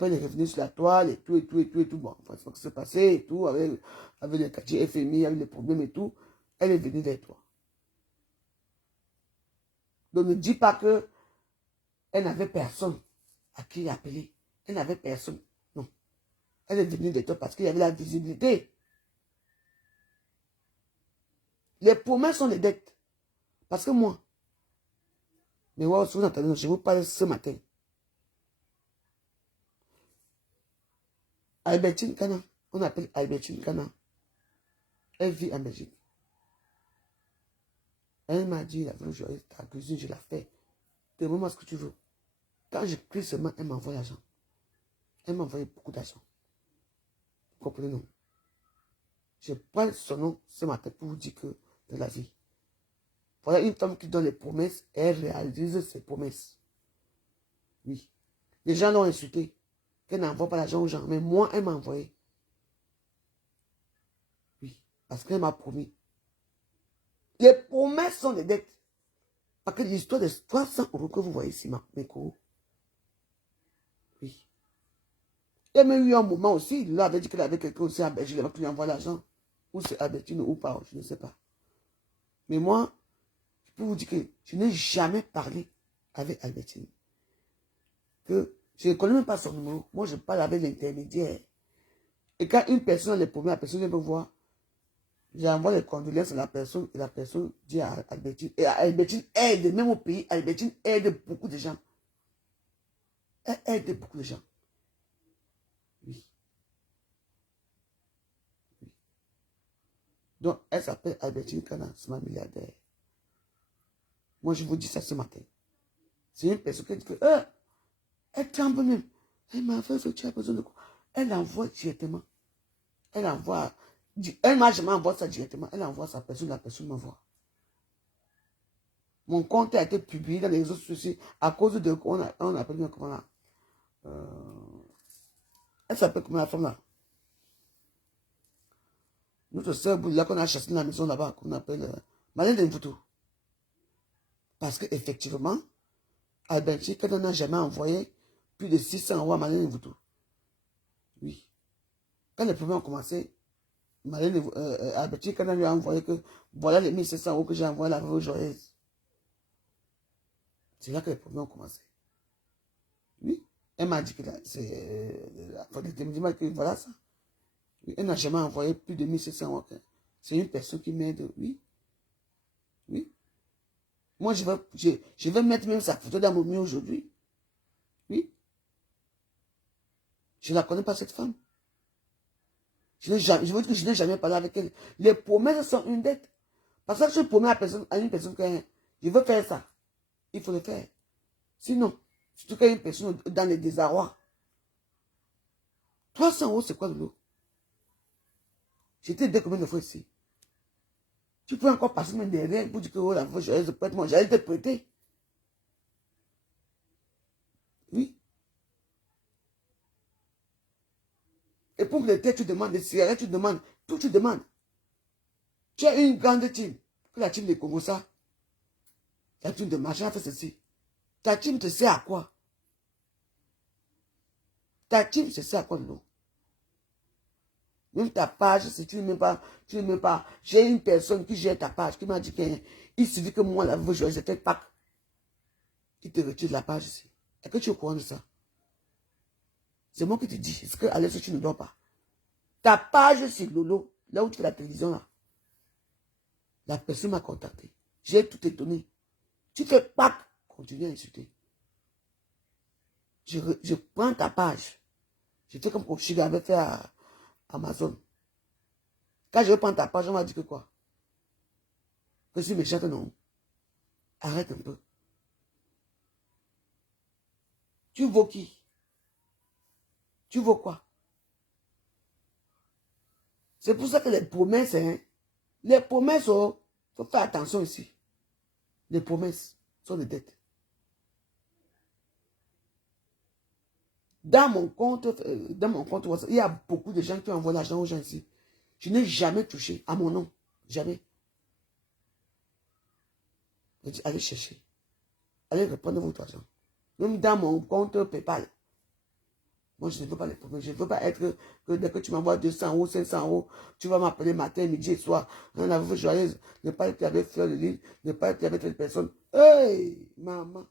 Après, il est revenu sur la toile et tout, et tout, et tout, et tout. Bon, enfin, ce qui s'est passé et tout, avec les quartiers FMI, avec les problèmes et tout. Elle est venue vers toi. Donc, ne dis pas que elle n'avait personne à qui appeler. Elle n'avait personne. Non. Elle est venue vers toi parce qu'il y avait la visibilité. Les promesses sont les dettes. Parce que moi, mais ouais, si vous entendez, je vous parle ce matin. Albertine Kana, on appelle Albertine Kana. Elle vit en Belgique. Elle m'a dit, la ta cuisine, je la fais. Demande-moi ce que tu veux. Quand je crie seulement, elle m'envoie l'argent. Elle m'a envoyé beaucoup d'argent. Vous comprenez, non? Je prends son nom ce matin pour vous dire que de la vie. Voilà une femme qui donne les promesses et elle réalise ses promesses. Oui. Les gens l'ont insulté. Qu'elle n'envoie pas l'argent aux gens. Mais moi, elle m'a envoyé. Oui. Parce qu'elle m'a promis. Les promesses sont des dettes. Parce que l'histoire de 300 € que vous voyez ici, mes cours. Oui. Il y a même eu un moment aussi, il avait dit qu'il avait quelqu'un aussi à Belgique, il avait pu lui envoyer l'argent. Ou c'est Albertine ou pas, je ne sais pas. Mais moi, je peux vous dire que je n'ai jamais parlé avec Albertine. Que je ne connais même pas son numéro. Moi, je parle avec l'intermédiaire. Et quand une personne a les problèmes, la personne vient me voir, j'envoie les condoléances à la personne et la personne dit à Albertine. Et Albertine aide, même au pays, Albertine aide beaucoup de gens. Elle aide beaucoup de gens. Oui. Oui. Donc, elle s'appelle Albertine Kana, c'est ma milliardaire. Moi, je vous dis ça ce matin. C'est une personne qui dit que, elle tremble même. Elle m'a fait, tu as besoin de quoi? Elle envoie directement. Elle envoie, elle m'a jamais envoyé ça directement. Elle envoie sa personne, la personne m'envoie. Mon compte a été publié dans les réseaux sociaux à cause de, on appelle comment là? Elle s'appelle comment la femme là? Notre sœur là qu'on a chassé dans la maison là-bas, qu'on appelle Malène de Mvoutou. Parce qu'effectivement, Albertine, quand on n'a jamais envoyé plus de 600 € à Malène de Mvoutou. Oui. Quand les problèmes ont commencé, Albertine, quand on lui a envoyé que voilà les 1700 € que j'ai envoyé à la veuve joyeuse. C'est là que les problèmes ont commencé. Oui. Elle m'a dit que c'est la faute de que voilà ça. Oui. Elle n'a jamais envoyé plus de 1700 €. C'est une personne qui m'aide. Oui. Oui. Moi, je vais mettre même sa photo dans mon mur aujourd'hui. Oui. Je ne la connais pas, cette femme. Je veux dire que je n'ai jamais parlé avec elle. Les promesses sont une dette. Parce que je promets à une personne que je veux faire ça. Il faut le faire. Sinon, surtout qu'il y a une personne dans les désarrois. 300 €, c'est quoi de l'eau? J'étais dit combien de fois ici? Tu peux encore passer même derrière pour dire que oh, la fois, je prête moi, j'allais te prêter. Oui. Et pour que tu demandes des cigarettes, tu demandes, tout tu demandes. Tu as une grande team. Que la team de Congo, ça. La team de machin fait ceci. Ta team te sert à quoi? Ta team te sert à quoi de l'eau? Même ta page, si tu n'aimes pas, j'ai une personne qui gère ta page, qui m'a dit qu'il suffit que moi, la veuve, je fais Pâques. Qui te retire de la page ici. Est-ce que tu es au courant de ça? C'est moi qui te dis. Est-ce que Alex, tu ne dors pas? Ta page sur Lolo, là où tu fais la télévision, là. La personne m'a contacté. J'ai tout étonné. Tu fais Pâques. Continue à insulter. Je prends ta page. Je fais comme je l'avais fait à Amazon. Quand je prends ta page, on m'a dit que quoi? Que je suis méchante, non. Arrête un peu. Tu vaux qui? Tu vaux quoi? C'est pour ça que les promesses, les promesses, il faut faire attention ici. Les promesses sont des dettes. Dans mon compte WhatsApp, il y a beaucoup de gens qui envoient l'argent aux gens ici. Je n'ai jamais touché à mon nom. Jamais. Je dis, allez chercher. Allez reprendre votre argent. Même dans mon compte PayPal. Moi, je ne veux pas les problèmes. Je ne veux pas être que dès que tu m'envoies 200 €, 500 €, tu vas m'appeler matin, midi et soir. Un aveu joyeuse. Ne pas être avec fleur de lys, ne pas être avec telle personne. Hey, maman.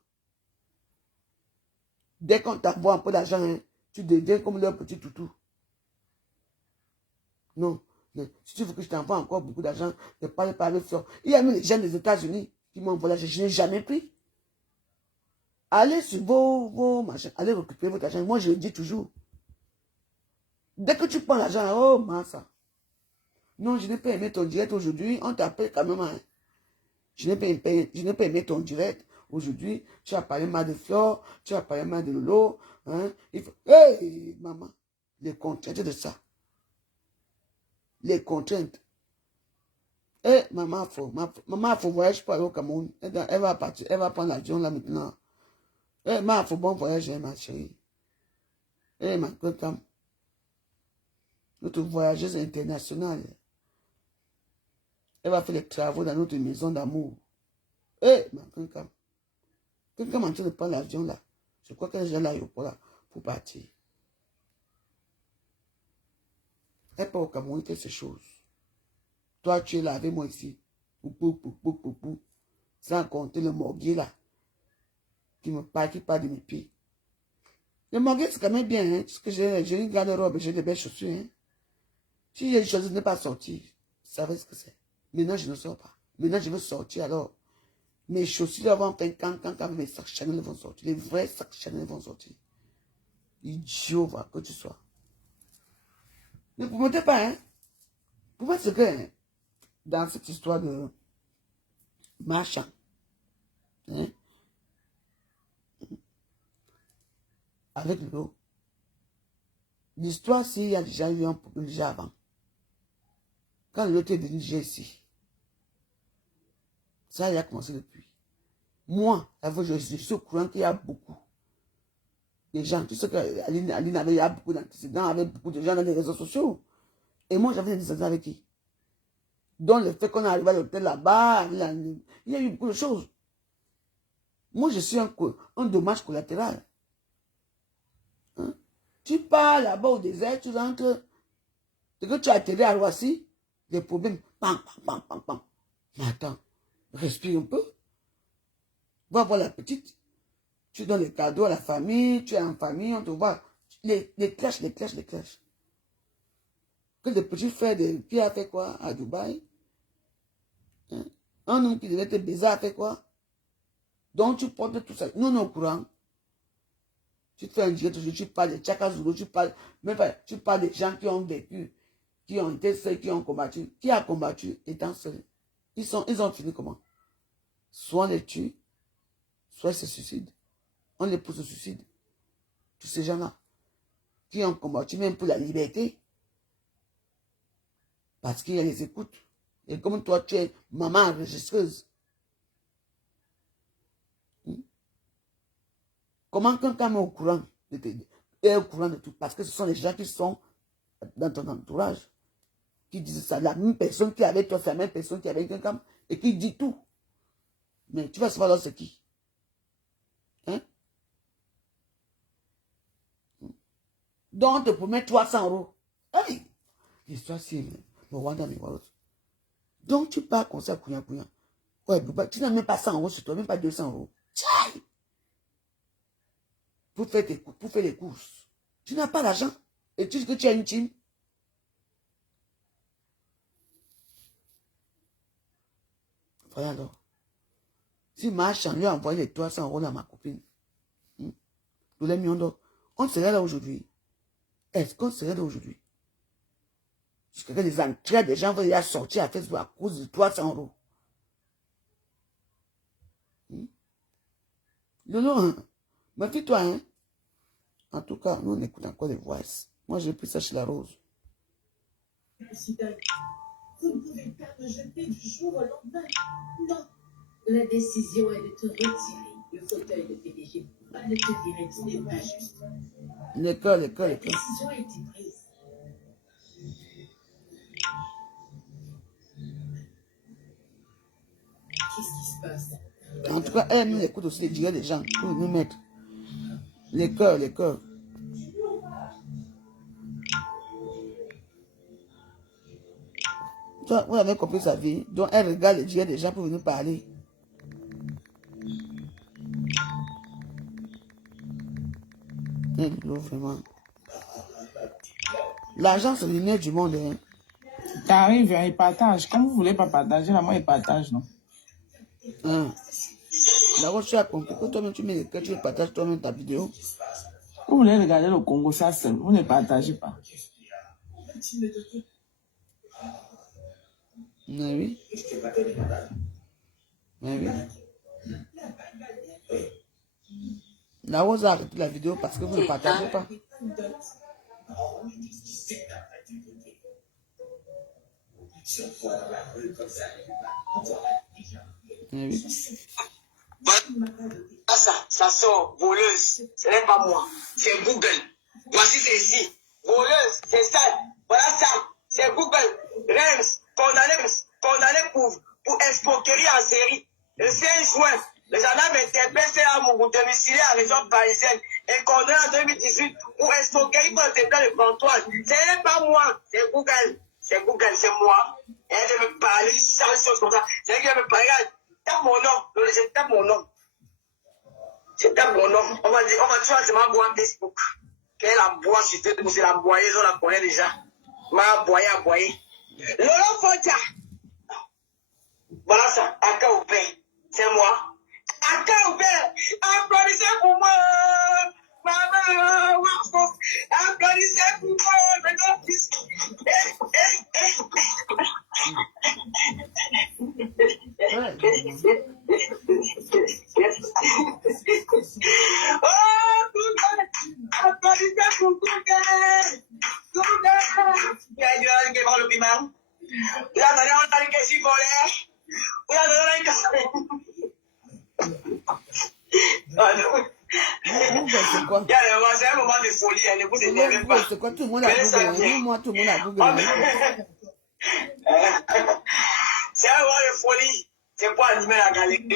Dès qu'on t'envoie un peu d'argent, hein, tu deviens comme leur petit toutou. Non. Si tu veux que je t'envoie encore beaucoup d'argent, ne parle pas avec fleur. Il y a même les gens des États-Unis qui m'ont envoyé l'argent. Je n'ai jamais pris. Allez sur vos machins, allez récupérer votre argent. Moi, je le dis toujours. Dès que tu prends l'argent, oh, massa. Non, je n'ai pas aimé ton direct aujourd'hui. On t'appelle quand même. Hein. Je n'ai pas aimé ton direct aujourd'hui. Tu as parlé mal de Flore, tu as parlé mal de Lolo. Hein. Hey, maman, les contraintes de ça. Les contraintes. Eh, maman, faut voyager pour aller au Cameroun. Elle va partir, elle va prendre l'avion là maintenant. Eh, maman, faut bon voyage, ma chérie. Eh, ma cam. Notre voyageuse internationale. Elle va faire les travaux dans notre maison d'amour. Eh, ma cam. Quelqu'un est en train de prendre l'avion là. Je crois qu'elle est déjà à l'aéroport là pour partir. Elle part au Cameroun, fait ces choses. Toi, tu es là avec moi ici. Sans compter le morguet là. Qui parle de mes pieds. Le morguet, c'est quand même bien. Hein, parce que j'ai une grande robe et j'ai des belles chaussures. Hein. Si j'ai choisi de ne pas sortir, vous savez ce que c'est. Maintenant, je ne sors pas. Maintenant, je veux sortir alors. Mes chaussures vont faire quand mes sacs Chanel vont sortir. Les vrais sacs Chanel vont sortir. Idiot, va que tu sois. Ne vous mettez pas, hein. Vous voyez ce que, hein, dans cette histoire de marchand, hein, avec l'eau, l'histoire, s'il y a déjà eu un problème déjà avant. Quand l'autre est venu ici, ça, il a commencé depuis. Moi, je suis au courant qu'il y a beaucoup de gens. Tu sais qu'Aline avait, il y a beaucoup d'antécédents avec beaucoup de gens dans les réseaux sociaux. Et moi, j'avais des antécédents avec qui? Donc, le fait qu'on est arrivé à l'hôtel là-bas, il y a eu beaucoup de choses. Moi, je suis un dommage collatéral. Hein? Tu pars là-bas au désert, tu rentres, dès que tu as atterri à Roissy, des problèmes, pam, pam, pam, pam, pam. Mais attends, respire un peu. Va voir la petite. Tu donnes les cadeaux à la famille, tu es en famille, on te voit. Les clashs. Que le petit frère qui a fait quoi à Dubaï? Hein? Un homme qui devait te baiser a fait quoi? Donc tu portes tout ça. Nous, on est au courant. Tu te fais un direct, tu parles de Tchaka Zulu, tu parles des gens qui ont vécu, qui ont été seuls, qui ont combattu. Qui a combattu étant seul? Ils ont fini comment? Soit on les tue, soit ils se suicident. On les pousse au suicide. Tous ces gens-là, qui ont combattu même pour la liberté, parce qu'il y a les écoutes. Et comme toi, tu es maman enregistreuse. Comment quelqu'un est au courant est au courant de tout? Parce que ce sont les gens qui sont dans ton entourage qui disent ça. La même personne qui est avec toi, c'est la même personne qui est avec quelqu'un et qui dit tout. Mais tu vas savoir alors c'est qui? Hein? Donc, on te promet 300 €. Hey! L'histoire, c'est Rwanda, mais voilà. Donc, tu pars comme ça, couillant. Ouais, tu n'as même pas 100 € sur toi, même pas 200 €. Tchaï! Pour faire les courses. Tu n'as pas d'argent. Et tu dis que tu as une team. Voilà alors. Si Marchand lui a envoyé les 300 € à ma copine, nous les millions d'euros, on serait là aujourd'hui. Est-ce qu'on serait là aujourd'hui? Jusqu'à que les entrées des gens veulent sortir à Facebook à cause de 300 €. Non, méfie-toi, hein. En tout cas, nous, on écoute encore les voices. Moi, j'ai pris ça chez la Rose. Vous ne pouvez pas me jeter du jour au lendemain. Non. La décision est de te retirer. Le fauteuil de PDG ne te dirait ce n'est pas juste. L'école. La décision a été prise. Qu'est-ce qui se passe? En tout cas, elle nous écoute aussi les directs des gens pour nous mettre. Les cœurs. Toi, vous avez compris sa vie. Donc, elle regarde les dieux des gens pour venir parler. Vraiment. L'argent, c'est le nerf du monde. Hein. T'arrives, il partage. Quand vous voulez pas partager, là, moi, il partage, non? D'abord, tu as compris que toi-même, tu mets que tu partages toi-même ta vidéo. Vous voulez regarder le Congo, ça seul. Vous ne partagez pas. Mais oui. Mais oui. La Rose a arrêté la vidéo parce que vous ne partagez pas. Mais oui. Ça sort, voleuse, ce n'est pas moi, c'est Google. Voici ceci, voleuse, c'est ça, voilà ça, c'est Google. Reims, condamné pour escroquerie en série. Le 5 juin, les gendarmes interpellés à mon domicile en région parisienne et condamné en 2018 pour escroquerie pour le territoire de Pontoise. Ce n'est pas moi, c'est Google. C'est Google, c'est moi. Et elle veut me parler, ça, des choses comme ça. C'est elle qui veut me parler. Tape mon nom, je tape mon nom. Je tape mon nom. On va dire c'est ma boîte Facebook. Qu'elle a boit sur Facebook, c'est la boyeuse, on la connaît déjà. Ma boyer, à boyer. Laurent Fonta. Voilà ça, Aka au père. C'est moi. Aka au père. Applaudissez pour moi. Maman, applaudissez pour moi. Mais non, fils. Oh, Google! Applaudissez pour Google! Google! Il y a un qui est le piment. Il y a un qui est si volé. Il y a un qui C'est quoi? C'est un moment de folie, ne vous énervez pas. C'est quoi? Tout le monde a Google. Moi, tout le monde a Google. C'est un moment de folie. C'est pour animer la galerie.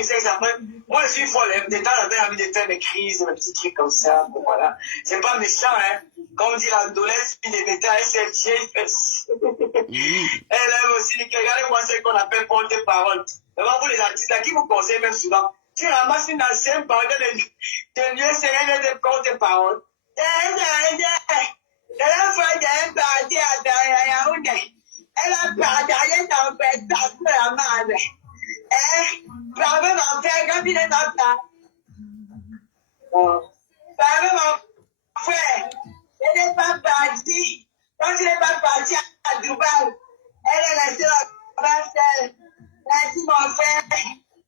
Moi, je suis folle. De temps en temps, j'ai envie de faire des crises, des petits trucs comme ça. Bon, voilà. C'est pas méchant, hein. Comme on dit l'adolescence, il est métal, c'est vieille fesse. Elle aime aussi, regardez-moi ce qu'on appelle porte-parole. Devant vous, les artistes, là, qui vous conseillent même souvent. Tu ramasses une ancienne parole de Dieu, c'est rien de porte-parole. Elle a partagé ton spectacle à mal. Bravo, mon frère, quand il est dans ça. Bravo, mon frère. Il n'est pas parti. Quand il n'est pas parti à Dubaï, elle est restée là-bas seule. Merci, mon frère.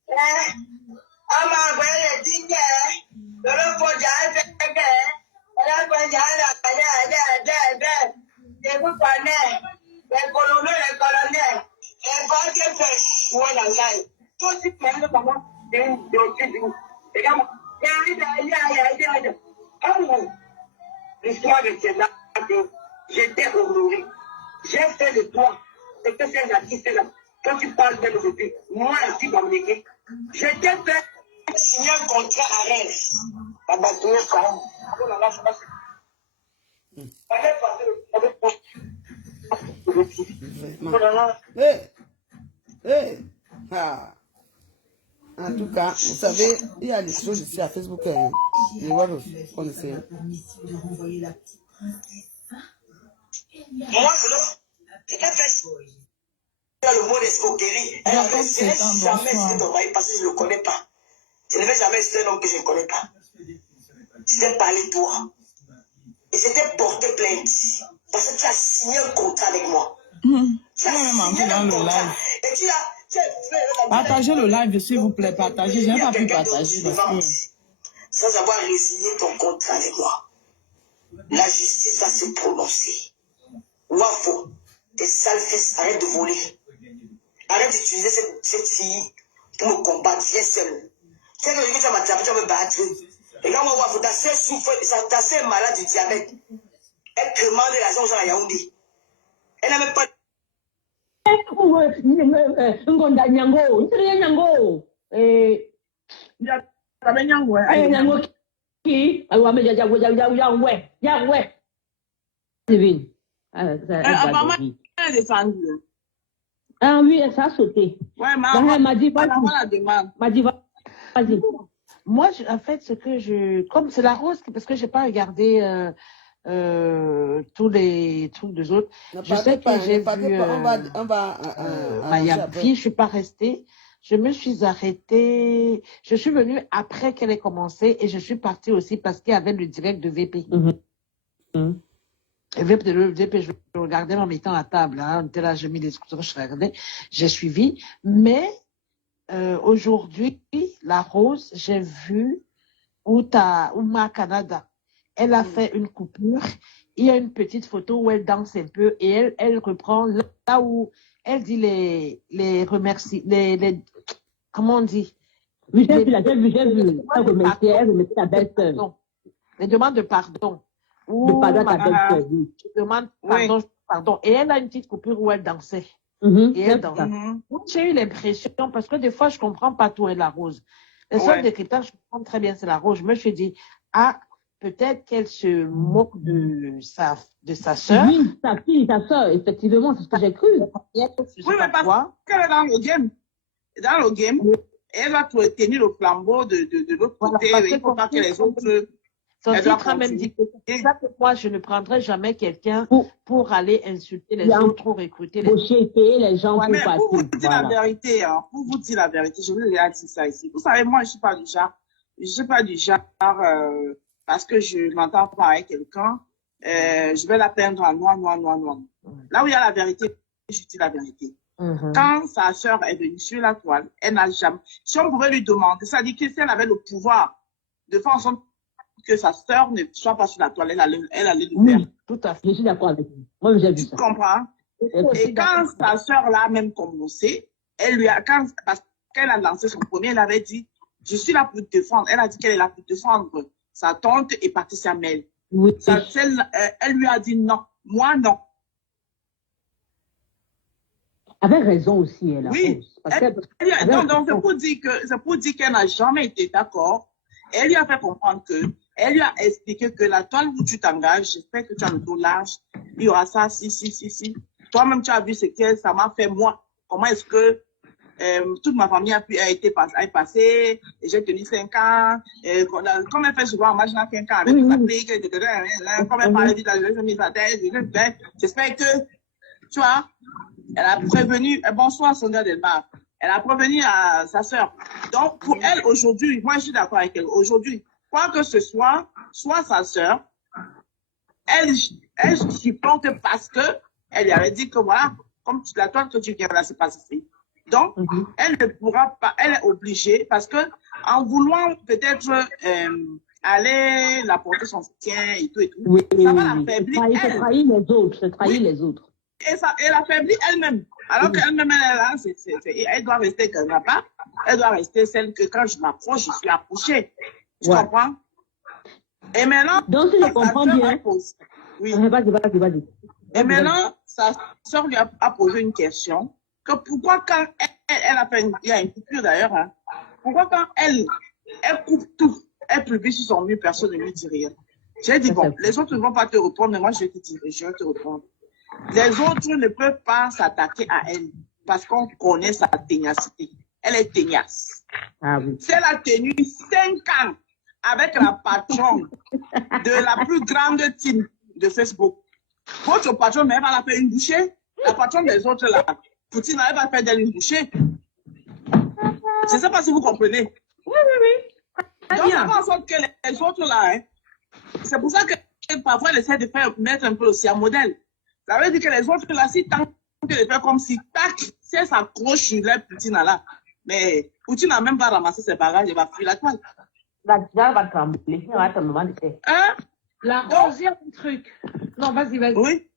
On m'a envoyé le ticket. Le repos d'Alpha. Elle a pris je vous connais. Les colonels. Et votre fait. Moi, la laille. Tout ce qui est le moment. Regarde-moi. L'histoire de celle-là, j'étais honoré. J'ai fait de toi. C'est que ces artistes-là, quand tu parles d'elle aujourd'hui, moi, ici, Dominique, je t'ai fait signer un contrat à Reims. La bâtonnière, quand même. Oh là là, je passe. En tout cas, vous savez, il y a des choses ici à Facebook. Les voir, vous connaissez. Moi, j'étais fait le mot d'escroquerie. Elle avait jamais essayé d'envoyer parce que je ne le connais pas. Je ne vais jamais essayer un homme que je ne connais pas. C'était parler toi. Et c'était porter plainte. Parce que tu as signé un contrat avec moi. Tu as signé un contrat. Et tu as fait... Partagez le live, s'il vous plaît. Partagez. Je n'ai pas pu partager. Sans avoir résilié ton contrat avec moi. La justice va se prononcer. Wafo, tes sales fesses, arrête de voler. Arrête d'utiliser cette fille pour me combattre. Viens seule. Tu sais que tu vas m'attraper, tu vas me battre. Et quand moi, Wafo, ta sœur souffre, ta sœur est malade du diabète. Elle demande la zone à Yaoundé. Elle n'a même pas. Ngonda nyango, ntiri nyango. Nyango ki, awa meja jago yangwe. Divine. Apparemment, elle est descendue. Ah oui, ça a sauté. Ouais, Donc, elle m'a dit, on vas-y. la demande. M'a dit, vas-y. Moi, en fait, comme c'est la rose, parce que j'ai pas regardé tous les trucs des autres. Je sais que j'ai vu Maya Fille, je suis pas restée. Je me suis arrêtée. Je suis venue après qu'elle ait commencé et je suis partie aussi parce qu'il y avait le direct de VP. Et VP, je regardais en mettant à table. Hein. On était là, j'ai mis les écouteurs, je regardais. J'ai suivi. Mais aujourd'hui, la rose, j'ai vu Ouma Canada. Elle a fait une coupure. Il y a une petite photo où elle danse un peu et elle reprend là où elle dit les remercie, comment on dit? Oui, j'ai vu. Elle remercie ta belle-sœur. Les demandes de pardon. De pardon à ta belle-sœur. Je demande pardon. Et elle a une petite coupure où elle dansait. Et elle dansait. J'ai eu l'impression, parce que des fois, je ne comprends pas tout et la rose. Les seuls des critères, je comprends très bien, c'est la rose. Je me suis dit, peut-être qu'elle se moque de sa sœur. Oui, sa fille, sa sœur, effectivement, c'est ce que j'ai cru. Oui, mais parce qu'elle est dans le game. Dans le game, elle va tenir le flambeau de l'autre côté. Il ne faut pas que les autres... Son titre a même dit que moi, je ne prendrai jamais quelqu'un pour aller insulter les autres ou recruter les gens. Mais pour vous dire la vérité, je vous ai déjà dit ça ici. Vous savez, moi, je ne suis pas du genre, parce que je m'entends pas avec quelqu'un, je vais la peindre en noir. Là où il y a la vérité, je dis la vérité. Quand sa sœur est venue sur la toile, elle n'a jamais... Si on pouvait lui demander, ça dit que si elle avait le pouvoir de faire en sorte que sa sœur ne soit pas sur la toile, elle allait le faire. Tout à fait. Je suis d'accord avec vous. Moi, j'ai vu ça. Tu comprends? Et quand sa sœur l'a même commencé, parce qu'elle a lancé son premier, elle avait dit, je suis là pour te défendre. Elle a dit qu'elle est là pour défendre sa tante et Patricia Mel. Oui. Elle lui a dit non. Moi, non. Avec raison aussi, elle a. Oui. Donc, c'est pour dire qu'elle n'a jamais été d'accord. Elle lui a fait comprendre elle lui a expliqué que la toile où tu t'engages, j'espère que tu as le dos large, il y aura ça, si. Toi-même, tu as vu ce que ça m'a fait, moi. Comment est-ce que toute ma famille a été passée, et j'ai tenu 5 ans, comme elle fait souvent, moi, j'ai 5 ans avec sa fille, comme elle parlait de la jeune sa tête, j'espère que, tu vois, elle a prévenu, bonsoir Sonia Delmar, elle a prévenu à sa sœur. Donc, pour elle, aujourd'hui, moi, je suis d'accord avec elle, aujourd'hui, quoi que ce soit sa sœur, elle supporte parce que elle lui avait dit que voilà, comme la toile que tu viens là, c'est pas ici. Donc, elle ne pourra pas, elle est obligée parce que en voulant peut-être aller la porter son soutien et tout, ça va l'affaiblir. Ça trahit les autres, les autres. Et ça, elle affaiblit elle-même. Alors qu'elle-même, elle est là, elle doit rester comme là-bas. Elle doit rester celle que quand je m'approche, je suis approchée. Tu comprends? Et maintenant, donc, si je comprends bien. Vas-y. Et maintenant, sa soeur lui a posé une question. Que pourquoi quand elle a fait il y a une coupure d'ailleurs, hein, pourquoi quand elle coupe tout, elle publie sur son mur, personne ne lui dit rien. J'ai dit, bon, les autres ne vont pas te répondre, mais moi je vais te dire, je vais te répondre. Les autres ne peuvent pas s'attaquer à elle parce qu'on connaît sa ténacité. Elle est ténace. Si elle a tenu 5 ans avec la patronne de la plus grande team de Facebook, votre patronne, mais elle va la faire une bouchée. La patronne des autres là, Poutine, elle va faire d'elle une bouchée. Je ne sais pas si vous comprenez. Oui. Donc, ça va en sorte que les autres là, hein, c'est pour ça que parfois elle essaie de mettre un peu aussi un modèle. Ça veut dire que les autres là, si tant de faire comme si, tac, si elle s'accroche sur la Poutine là, mais Poutine n'a même pas ramassé ses bagages, il va fuir la toile. La toile va trembler. Hein? La rose, il y a un truc. Non, vas-y. Oui.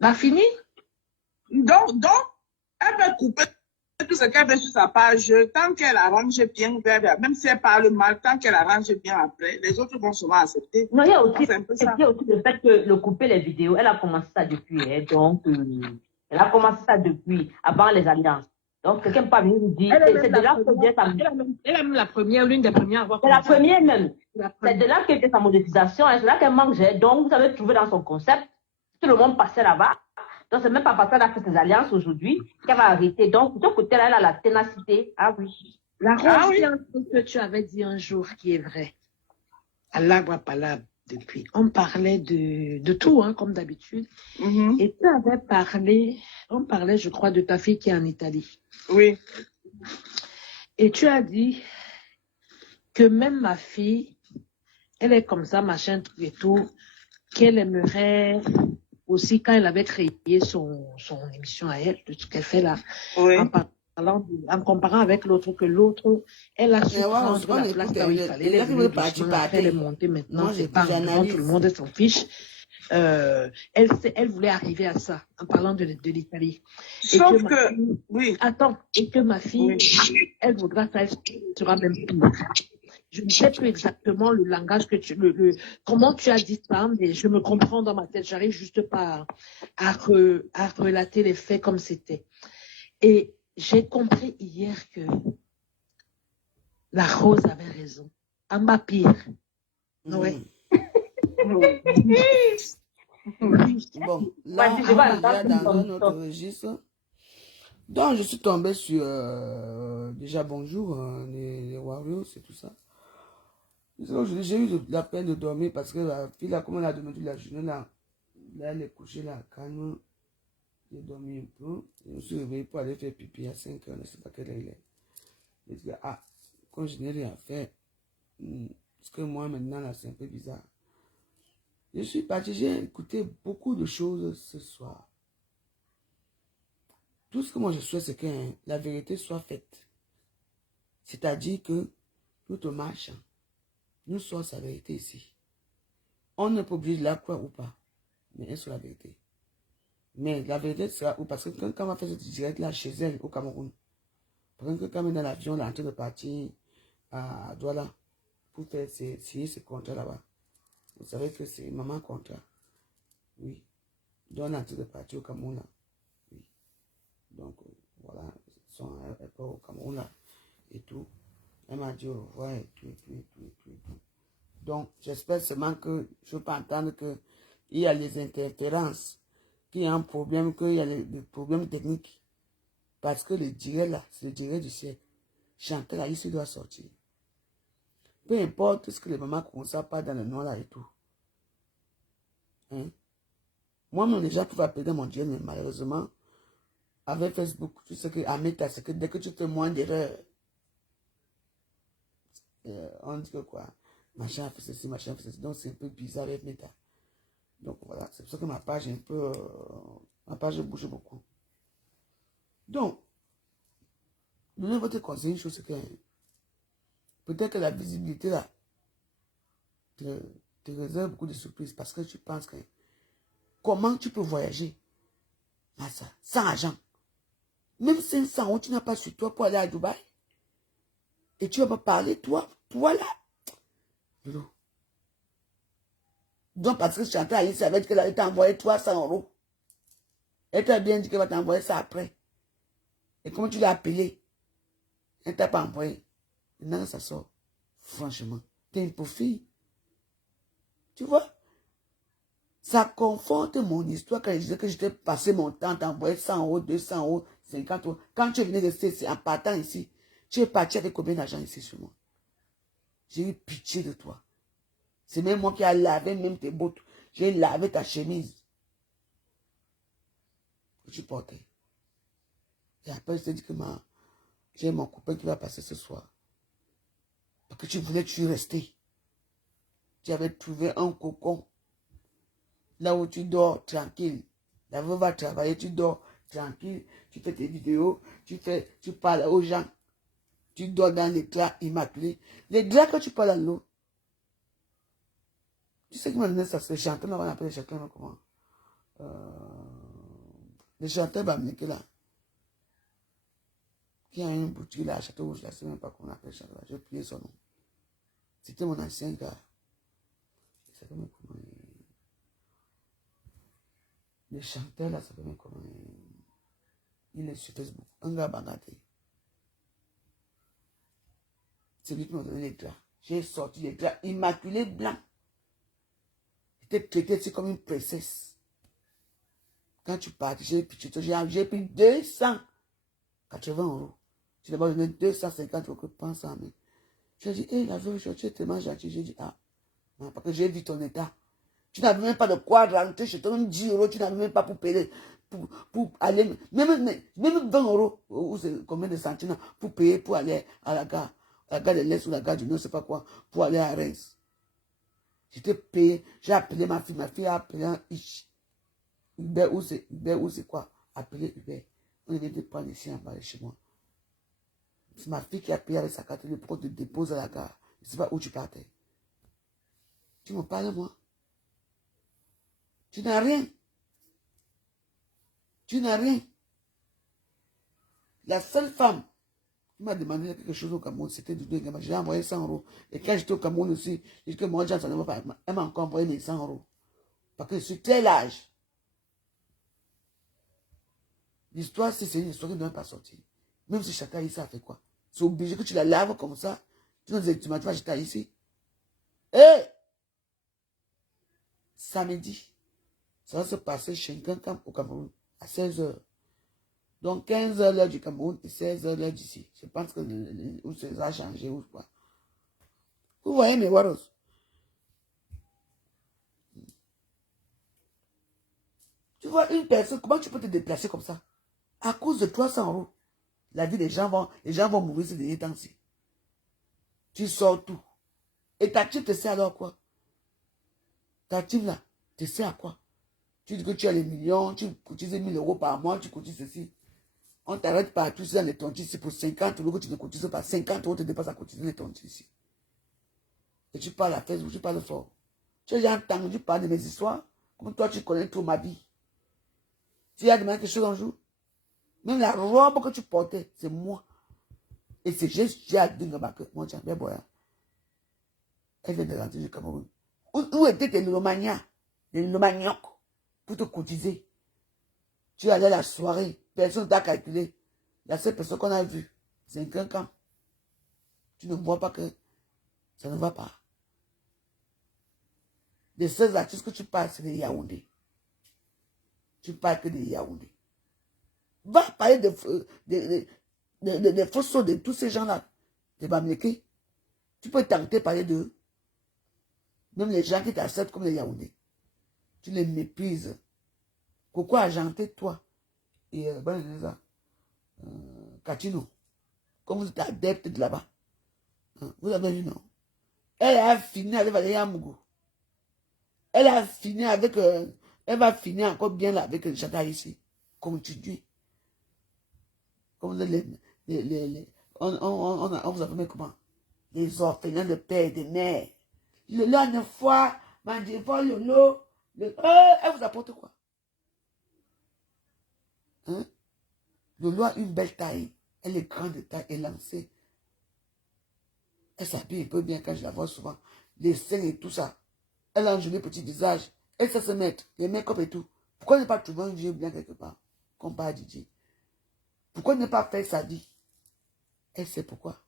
Bah, fini? Donc, elle va couper tout ce qu'elle veut sur sa page, tant qu'elle arrange bien, même si elle parle mal, tant qu'elle arrange bien après, les autres vont souvent accepter. Non, il y a aussi le fait que le couper les vidéos, elle a commencé ça depuis, donc, elle a commencé ça depuis, avant les alliances. Donc, quelqu'un peut venir nous dire, c'est de là que vient sa monétisation. Elle est même la première, l'une des premières à avoir commencé. C'est la première même. C'est de là que vient sa monétisation, c'est là qu'elle mangeait. Donc, vous avez trouvé dans son concept, tout le monde passait là-bas. Donc, c'est même pas parce qu'elle a fait ses alliances aujourd'hui qu'elle va arrêter. Donc, de ton côté, là, elle a la ténacité. Ah oui. La Rose, Ah il y oui. a un truc que tu avais dit un jour qui est vrai. Allah voit pas là depuis. On parlait de tout, hein, comme d'habitude. Mhm. Et tu avais parlé, on parlait, je crois, de ta fille qui est en Italie. Oui. Et tu as dit que même ma fille, elle est comme ça, machin, tout et tout, qu'elle aimerait aussi, quand elle avait créé son émission à elle, de ce qu'elle fait là, Oui. en comparant avec l'autre, que l'autre, elle a su Mais ouais, on se prendre la rend place écoute, là où il les fallait, elle est gens qui venue veulent partir, doucement, après elle est partir. montée maintenant, Moi, c'est pas devant tout le j'analyse. monde, elle s'en fiche. Elle voulait arriver à ça, en parlant de l'Italie. Et Sauf ma que, fille- oui. Attends, et que ma fille, Oui. elle voudra faire, elle sera même pire. Je ne sais plus exactement le langage que comment tu as dit ça, mais je me comprends dans ma tête. J'arrive juste pas à relater les faits comme c'était. Et j'ai compris hier que la Rose avait raison. En bas pire. Ouais. Bon, là, Vas-y, on je vais est déjà attendre dans un une autre registre. Donc, je suis tombé sur, déjà bonjour, les Warriors et tout ça. Aujourd'hui, j'ai eu la peine de dormir parce que la fille, là, comme elle a dormi toute la journée, là, elle est couchée, là, calme. J'ai dormi un peu. Je me suis réveillé pour aller faire pipi à 5 heures, je ne sais pas quelle heure il est. Je dis, ah, quand je n'ai rien à faire, parce que moi, maintenant, là, c'est un peu bizarre. Je suis parti, j'ai écouté beaucoup de choses ce soir. Tout ce que moi je souhaite, c'est que la vérité soit faite. C'est-à-dire que tout marche. Nous sommes sa vérité ici. On n'est pas obligé de la croire ou pas. Mais elle soit la vérité. Mais la vérité sera où? Parce que quand on va faire cette direct là chez elle au Cameroun, par exemple, quand on est dans l'avion, là, en train de partir à Douala pour faire signer ce contrat là-bas. Vous savez que c'est maman contrat. Oui. Donc on est en train de partir au Cameroun là. Oui. Donc voilà, elle part au Cameroun là et tout. Elle m'a dit au revoir et tout. Donc j'espère seulement que je ne peux pas entendre qu'il y a les interférences, qu'il y a un problème, qu'il y a des problèmes techniques. Parce que le direct là, c'est le direct du siècle. Chanter là, ici doit sortir. Peu importe ce que les mamans commencent pas dans le noir là et tout. Hein? Moi-même, les gens qui vont appeler mon Dieu, mais malheureusement, avec Facebook, tu sais que à Meta, c'est que dès que tu fais moins d'erreurs, on dit que quoi, machin fait ceci, machin fait ceci. Donc c'est un peu bizarre avec Meta. Donc voilà, c'est pour ça que ma page est un peu, ma page bouge beaucoup. Donc, donnez votre conseil, une chose, c'est que peut-être que la visibilité là te réserve beaucoup de surprises parce que tu penses que comment tu peux voyager à ça, sans argent. Même 500 euros, tu n'as pas sur toi pour aller à Dubaï. Et tu vas pas parler, toi là. Donc, parce que Chantal Alice savait qu'elle allait t'envoyer 300 euros. Elle t'a bien dit qu'elle va t'envoyer ça après. Et comment tu l'as appelé? Elle t'a pas envoyé. Maintenant, ça sort. Franchement, t'es une pauvre fille. Tu vois? Ça conforte mon histoire quand je disais que j'étais passé mon temps à t'envoyer 100 euros, 200 euros, 50 euros. Quand tu es venu rester en partant ici, tu es parti avec combien d'argent ici sur moi? J'ai eu pitié de toi. C'est même moi qui ai lavé même tes bottes. J'ai lavé ta chemise que tu portais. Et après, je t'ai dit que j'ai mon copain qui va passer ce soir. Parce que tu voulais tu rester. Tu avais trouvé un cocon. Là où tu dors tranquille. La veuve va travailler, tu dors tranquille. Tu fais tes vidéos, tu parles aux gens. Tu dors dans les draps immaculés. Les draps que tu parles à l'eau. Tu sais qui m'a donné ça, c'est le chanteur, on va l'appeler le chanteur, comment? Le chanteur Bamileke là. Qui a une boutique là à Château Rouge, là, je ne sais même pas comment on appelle le chanteur. J'ai oublié son nom. C'était mon ancien gars. Il s'appelle comment? Le chanteur là, ça s'appelle comment? Il est sur Facebook. Un gars bagaté. C'est lui qui m'a donné les draps. J'ai sorti les draps immaculés blancs. J'étais traité comme une princesse. Quand tu partis, j'ai pris 280 euros. Tu n'as pas donné 250 euros que pense à moi. Je dis, hé, la veuve, tu es tellement gentil. J'ai dit, ah, non, parce que j'ai vu ton état. Tu n'avais même pas de quoi rentrer chez toi, même 10 euros, tu n'avais même pas pour payer, pour aller, même 20 euros, ou c'est combien de centimes, pour payer, pour aller à la gare de l'Est ou la gare du Nord, je ne sais pas quoi, pour aller à Reims. J'étais payé, j'ai appelé ma fille a appelé un Ichi. Uber ou c'est quoi? Appelé Uber. On est venu te prendre ici en bas de chez moi. C'est ma fille qui a payé avec sa carte de pour te déposer à la gare. Je ne sais pas où tu partais. Tu me parles, moi? Tu n'as rien. Tu n'as rien. La seule femme qui m'a demandé quelque chose au Cameroun, c'était du Gama. J'ai envoyé 100 euros. Et quand j'étais au Cameroun aussi, j'ai dit que moi, ça ne va pas. Elle m'a encore envoyé mes 100 euros. Parce que je suis tel âge. L'histoire, c'est une histoire qui ne doit pas sortir. Même si chacun ici a fait quoi? C'est obligé que tu la laves comme ça. Tu m'as dit, j'étais ici. Et samedi, ça va se passer chez un camp au Cameroun à 16h. Donc 15h l'heure du Cameroun et 16h l'heure d'ici. Je pense que ça a changé ou quoi. Vous voyez mes waros? Tu vois une personne, comment tu peux te déplacer comme ça? À cause de 300 euros. La vie des gens vont mourir ces derniers temps-ci. Tu sors tout. Et ta team te sert alors quoi? Ta team là, te sert à quoi? Tu dis que tu as les millions, tu cotises 1000 euros par mois, tu cotises ceci. On t'arrête partout dans les tontis ici pour 50 euros que tu ne cotises pas. 50 euros te dépassent à cotiser les tontis ici. Et tu parles à Facebook, tu parles fort. Tu as déjà entendu parler de mes histoires? Comme toi, tu connais tout ma vie. Tu as demandé quelque chose un jour? Même la robe que tu portais, c'est moi. Et c'est juste, j'ai dit que moi, tu as bien boire. Elle vient de rentrer du Cameroun. Où étaient tes lomanias? Les lomaniacs pour te cotiser. Tu allais à la soirée, personne ne t'a calculé. La seule personne qu'on a vue, c'est un camp. Tu ne vois pas que ça ne va pas. Les seuls artistes que tu parles, c'est les Yaoundé. Tu parles que des Yaoundé. Va parler des fausses de tous ces gens-là. Des Bamlékés. Tu peux tenter de parler d'eux. Même les gens qui t'acceptent comme les Yaoundé. Tu les méprises. Pourquoi argenter toi et Katino, comme vous êtes adepte de là-bas. Vous avez vu, non? Elle a fini avec Valérie Amougou. Elle a fini avec... elle va finir encore bien là avec Chata ici. Continuez. Comme on vous appelle comment? Les orphelins de père et de mère. Le dernière fois, Lolo, elle vous apporte quoi? Hein? Lolo a une belle taille. Elle est grande de taille et lancée. Elle s'habille un peu bien quand je la vois souvent. Les seins et tout ça. Elle a un joli petit visage. Elle sait se mettre. Les make-up et tout. Pourquoi ne pas trouver un vieux bien quelque part? Comme pas Didier. Pourquoi ne pas faire sa vie? Elle sait pourquoi.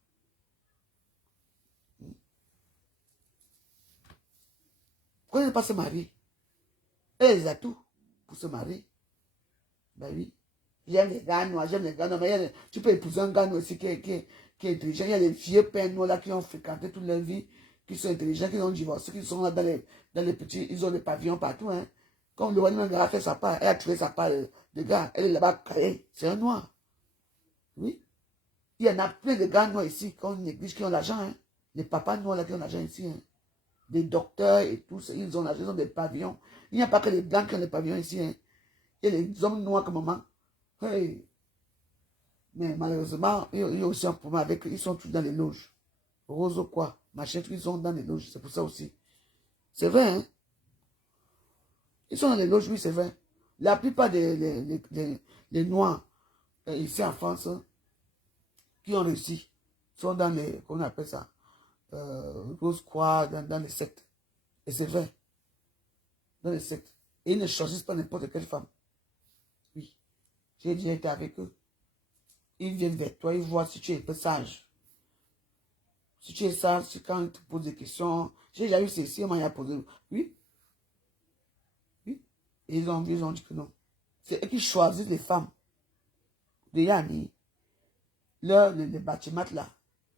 Pourquoi ne pas se marier? Elle a tout pour se marier. Ben oui. J'aime les gars noirs, j'aime les gars noirs. Mais tu peux épouser un gars noir aussi qui est intelligent. Il y a les vieux pères noirs là qui ont fréquenté toute leur vie, qui sont intelligents, qui ont divorcé, qui sont là dans les petits, ils ont des pavillons partout. Hein. Comme le roi a fait sa part, elle a trouvé sa part de gars. Elle est là-bas, c'est un noir. Oui. Il y en a plein de gars noirs ici, qu'on néglige, qui ont l'argent. Hein. Les papas noirs là qui ont l'argent ici. Hein. Des docteurs et tout ça, ils ont l'argent, ils ont des pavillons. Il n'y a pas que les blancs qui ont des pavillons ici. Hein. Il y a les hommes noirs comme maman. Hey. Mais malheureusement, il y a aussi un problème avec eux. Ils sont tous dans les loges. Rose ou quoi, machin, ils sont dans les loges. C'est pour ça aussi. C'est vrai, hein? Ils sont dans les loges, oui, c'est vrai. La plupart des Noirs ici en France qui ont réussi sont dans les, comment on appelle ça, Rose quoi, dans les sectes. Et c'est vrai. Dans les sectes. Et ils ne choisissent pas n'importe quelle femme. Oui. J'ai déjà été avec eux. Ils viennent vers toi, ils voient si tu es un peu sage. Si tu es sage, c'est quand ils te posent des questions. J'ai déjà eu ceci, on m'a posé. Oui. Oui. Et ils ont dit que non. C'est eux qui choisissent les femmes. De Yanni. Les bâtiments là.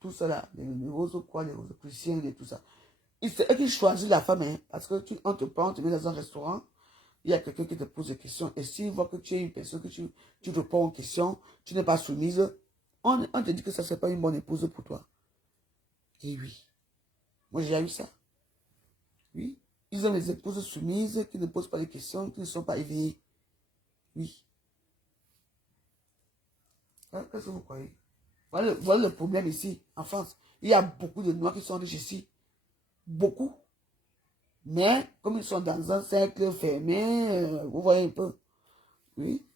Tout ça là. Les roses quoi, les roses chrétiens et tout ça. C'est eux qui choisissent la femme. Hein, parce que on te prend, on te met dans un restaurant. Il y a quelqu'un qui te pose des questions. Et s'il voit que tu es une personne que tu réponds aux questions, tu n'es pas soumise, on te dit que ça ne serait pas une bonne épouse pour toi. Et oui. Moi, j'ai eu ça. Oui. Ils ont les épouses soumises qui ne posent pas de questions, qui ne sont pas éveillées. Oui. Qu'est-ce que vous croyez? Voilà le problème ici, en France. Il y a beaucoup de Noirs qui sont riches ici. Beaucoup. Mais, comme ils sont dans un cercle fermé, vous voyez un peu. Oui.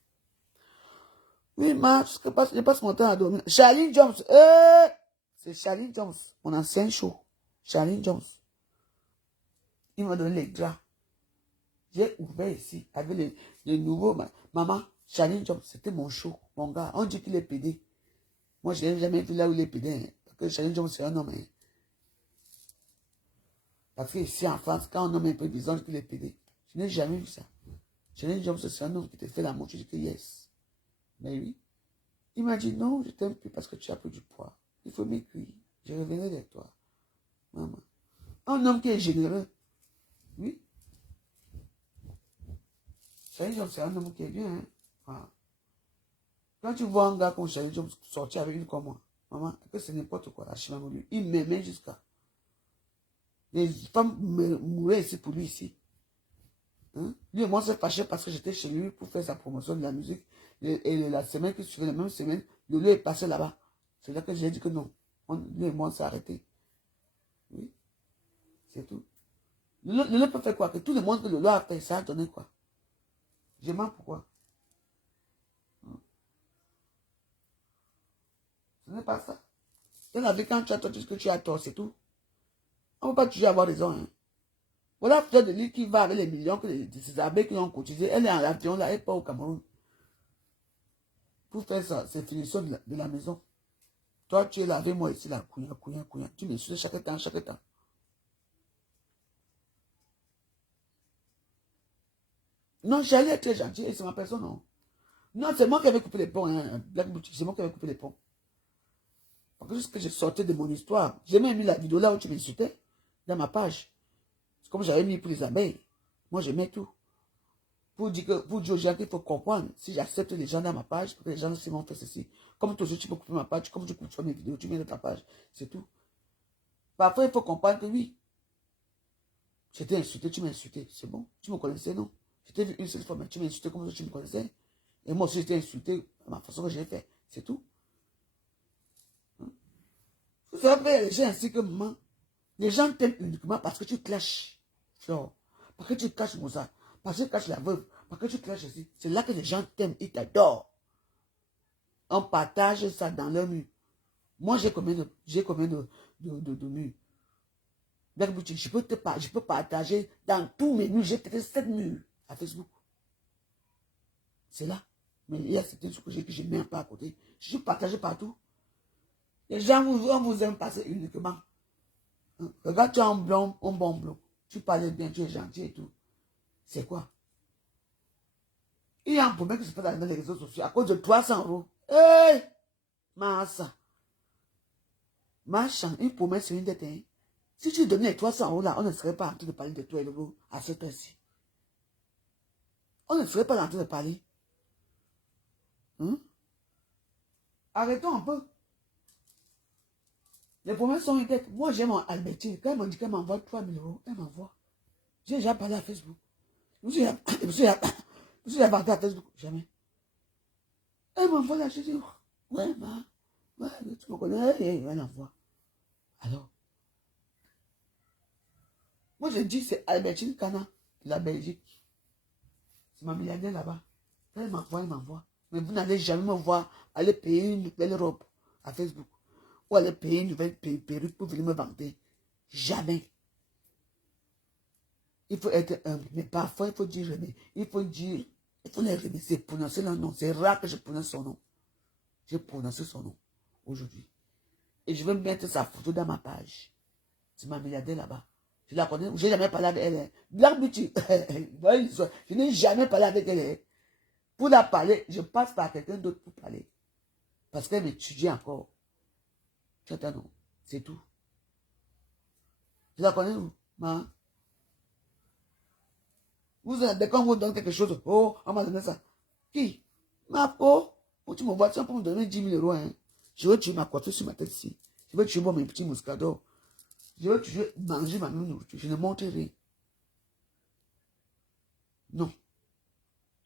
Oui, je passe mon temps à dormir. Charlene Jones. C'est Charlene Jones, mon ancien show. Charlene Jones. Il m'a donné les draps. J'ai ouvert ici avec les nouveaux. Maman, Charlene Jones, c'était mon show, mon gars. On dit qu'il est pédé. Moi, je n'ai jamais vu là où il est pédé. Hein, parce que Charlene Jones, c'est un homme. Hein. Parce que ici en France, quand un homme est un peu bizarre, qu'il est pédé. Je n'ai jamais vu ça. Charlene Jones, c'est un homme qui te fait l'amour. Tu dis que yes. Mais oui. Il m'a dit non, je t'aime plus parce que tu as pris du poids. Il faut m'écrire. Je reviendrai vers toi. Maman. Un homme qui est généreux. Oui. Charlene Jones, c'est un homme qui est bien. Hein? Voilà. Quand tu vois un gars comme Charlene Jones sortir avec une comme moi, maman, que c'est n'importe quoi. Il m'aimait jusqu'à. Les femmes mouraient ici pour lui ici. Hein? Lui et moi, on s'est fâché parce que j'étais chez lui pour faire sa promotion de la musique. Et la semaine qui suivait, la même semaine, le lieu est passé là-bas. C'est là que j'ai dit que non. Lui et moi, on s'est arrêté. Oui. C'est tout. Le lieu peut faire quoi? Que tout le monde que le lieu a fait, ça a donné quoi? Je mens pourquoi? Ce n'est pas ça. Dans la vie, quand tu as tort, tu dis que tu as tort, c'est tout. On ne peut pas toujours avoir raison. Hein. Voilà Fleur de Lys qui va avec les millions que ces abeilles qui ont cotisé. Elle est en avion là, elle n'est pas au Cameroun. Pour faire ça, c'est finition de la maison. Toi, tu es là avec moi ici, là, couillant. Tu me suis chaque temps. Non, Charlie est très gentil et c'est ma personne, non. Non, c'est moi qui avais coupé les ponts, hein. Black Boutique, c'est moi qui avais coupé les ponts. Parce que jusque je sortais de mon histoire, j'ai même mis la vidéo là où tu m'insultais, dans ma page. C'est comme j'avais mis pour les abeilles. Moi, je mets tout. Pour dire aux gens qu'il faut comprendre, si j'accepte les gens dans ma page, parce que les gens aussi m'ont fait ceci. Comme toi aussi, tu peux couper ma page, comme tu coupes mes vidéos, tu mets dans ta page. C'est tout. Parfois, il faut comprendre que oui. J'étais insulté, tu m'as insulté. C'est bon. Tu me connaissais, non? J'étais vu une seule fois, mais tu m'as insulté comme tu me connaissais. Et moi aussi, j'étais insulté de ma façon que j'ai fait. C'est tout. Vous savez, les gens ainsi que moi, les gens t'aiment uniquement parce que tu clashes. Parce que tu caches Moussa. Parce que tu caches la veuve. Parce que tu clashes ici. C'est là que les gens t'aiment, ils t'adorent. On partage ça dans leur mur. Moi, j'ai combien de murs? Je peux partager dans tous mes murs. J'ai peut-être 7 murs à Facebook. C'est là. Mais il y a certaines choses que je mets un peu à côté. Je suis partagé partout. Les gens vous aiment passer uniquement. Regarde, tu as un bon blond. Tu parles bien, tu es gentil et tout. C'est quoi? Il y a un problème qui se passe dans les réseaux sociaux à cause de 300 €. Hey! Massa. Machin, une promesse sur une dette. Hein? Si tu donnais les 300 € là, on ne serait pas en train de parler de toi et Logo à cette heure-ci. On ne serait pas en train de parler. Arrêtons un peu. Les promesses sont une tête. Moi, j'ai mon Albertine. Quand elle m'a dit qu'elle m'envoie 3 000 €, elle m'envoie. J'ai déjà parlé à Facebook. Je me suis parlé à Facebook. Jamais. Elle m'envoie là. Je dis, ouais, tu me connais. Elle m'envoie. Alors. Moi, je dis, c'est Albertine Cana, de la Belgique. C'est ma milliardaire là-bas. Elle m'envoie. Mais vous n'allez jamais me voir aller payer une nouvelle robe à Facebook. Ou aller payer une nouvelle perruque pour venir me vanter. Jamais. Il faut être humble. Mais parfois, il faut dire remercier. Il faut les remercier. Prononcer leur nom. C'est rare que je prononce son nom. J'ai prononcé son nom aujourd'hui. Et je vais mettre sa photo dans ma page. C'est ma milliardaire là-bas. Je la connais. Je n'ai jamais parlé avec elle. Black Beauty. Je n'ai jamais parlé avec elle. Pour la parler, je passe par quelqu'un d'autre pour parler. Parce qu'elle m'étudie encore. Tu entends, non? C'est tout. Tu la connais, vous? Ma? Vous avez quand on vous donne quelque chose, oh, on m'a donné ça. Qui? Ma peau? Pour tu me vois, pour me donner 10 000 €, hein. Je veux tuer ma coiffure sur ma tête ici. Je veux tuer mes petits mouscadors. Je veux tuer, manger ma nourriture. Je ne montre rien. Non.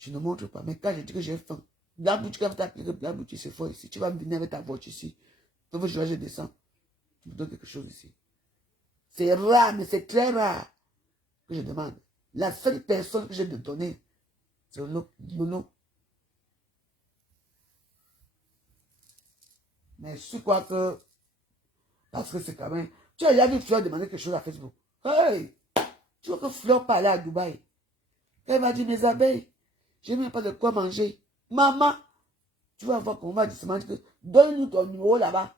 Je ne montre pas. Mais quand je dis que j'ai faim, la boutique, la boutique, c'est fort ici. Tu vas venir avec ta voiture ici. Tu veux que je descends. Tu me donnes quelque chose ici. C'est rare, mais c'est très rare que je demande. La seule personne que j'ai de donner, c'est Lolo. Mais je crois que, parce que c'est quand même, tu as déjà vu Fleur demander quelque chose à Facebook. Hey, tu veux que Fleur parle à Dubaï? Elle m'a dit, mes abeilles, je n'ai même pas de quoi manger. Maman, tu vas voir qu'on va dire, donne-nous ton numéro là-bas.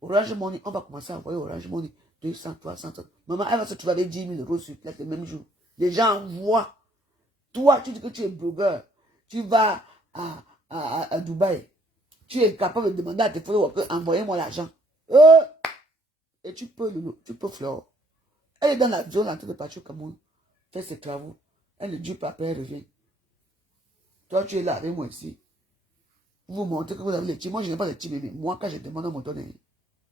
Orange Money, on va commencer à envoyer Orange Money. 200, 300. Maman, elle va se trouver avec 10 000 € sur place le même jour. Les gens envoient. Toi, tu dis que tu es blogueur. Tu vas à Dubaï. Tu es capable de demander à tes followers, envoyez-moi l'argent. Et tu peux, Fleur. Elle est dans la zone en train de partir au Cameroun. Fait ses travaux. Elle ne dit pas, après elle revient. Toi, tu es là avec moi ici. Vous montrez que vous avez les petits. Moi, je n'ai pas de petits bébés. Moi, quand je demande, on me donne.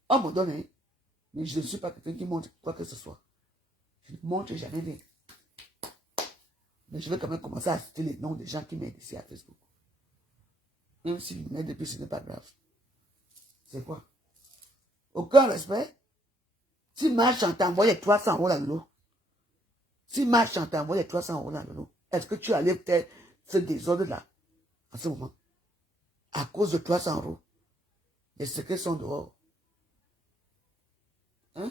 On me donne. Mais je ne suis pas quelqu'un qui montre quoi que ce soit. Je ne montre jamais rien. Mais je vais quand même commencer à citer les noms des gens qui m'aident ici à Facebook. Même si ils m'aident depuis, ce n'est pas grave. C'est quoi? Aucun respect. Si Marche t'a envoyé 300 € là, Lolo. Si Marche t'a envoyé 300 € là, Lolo, est-ce que tu allais peut-être ce désordre-là, en ce moment, à cause de 300 €? Les secrets sont dehors. Hein?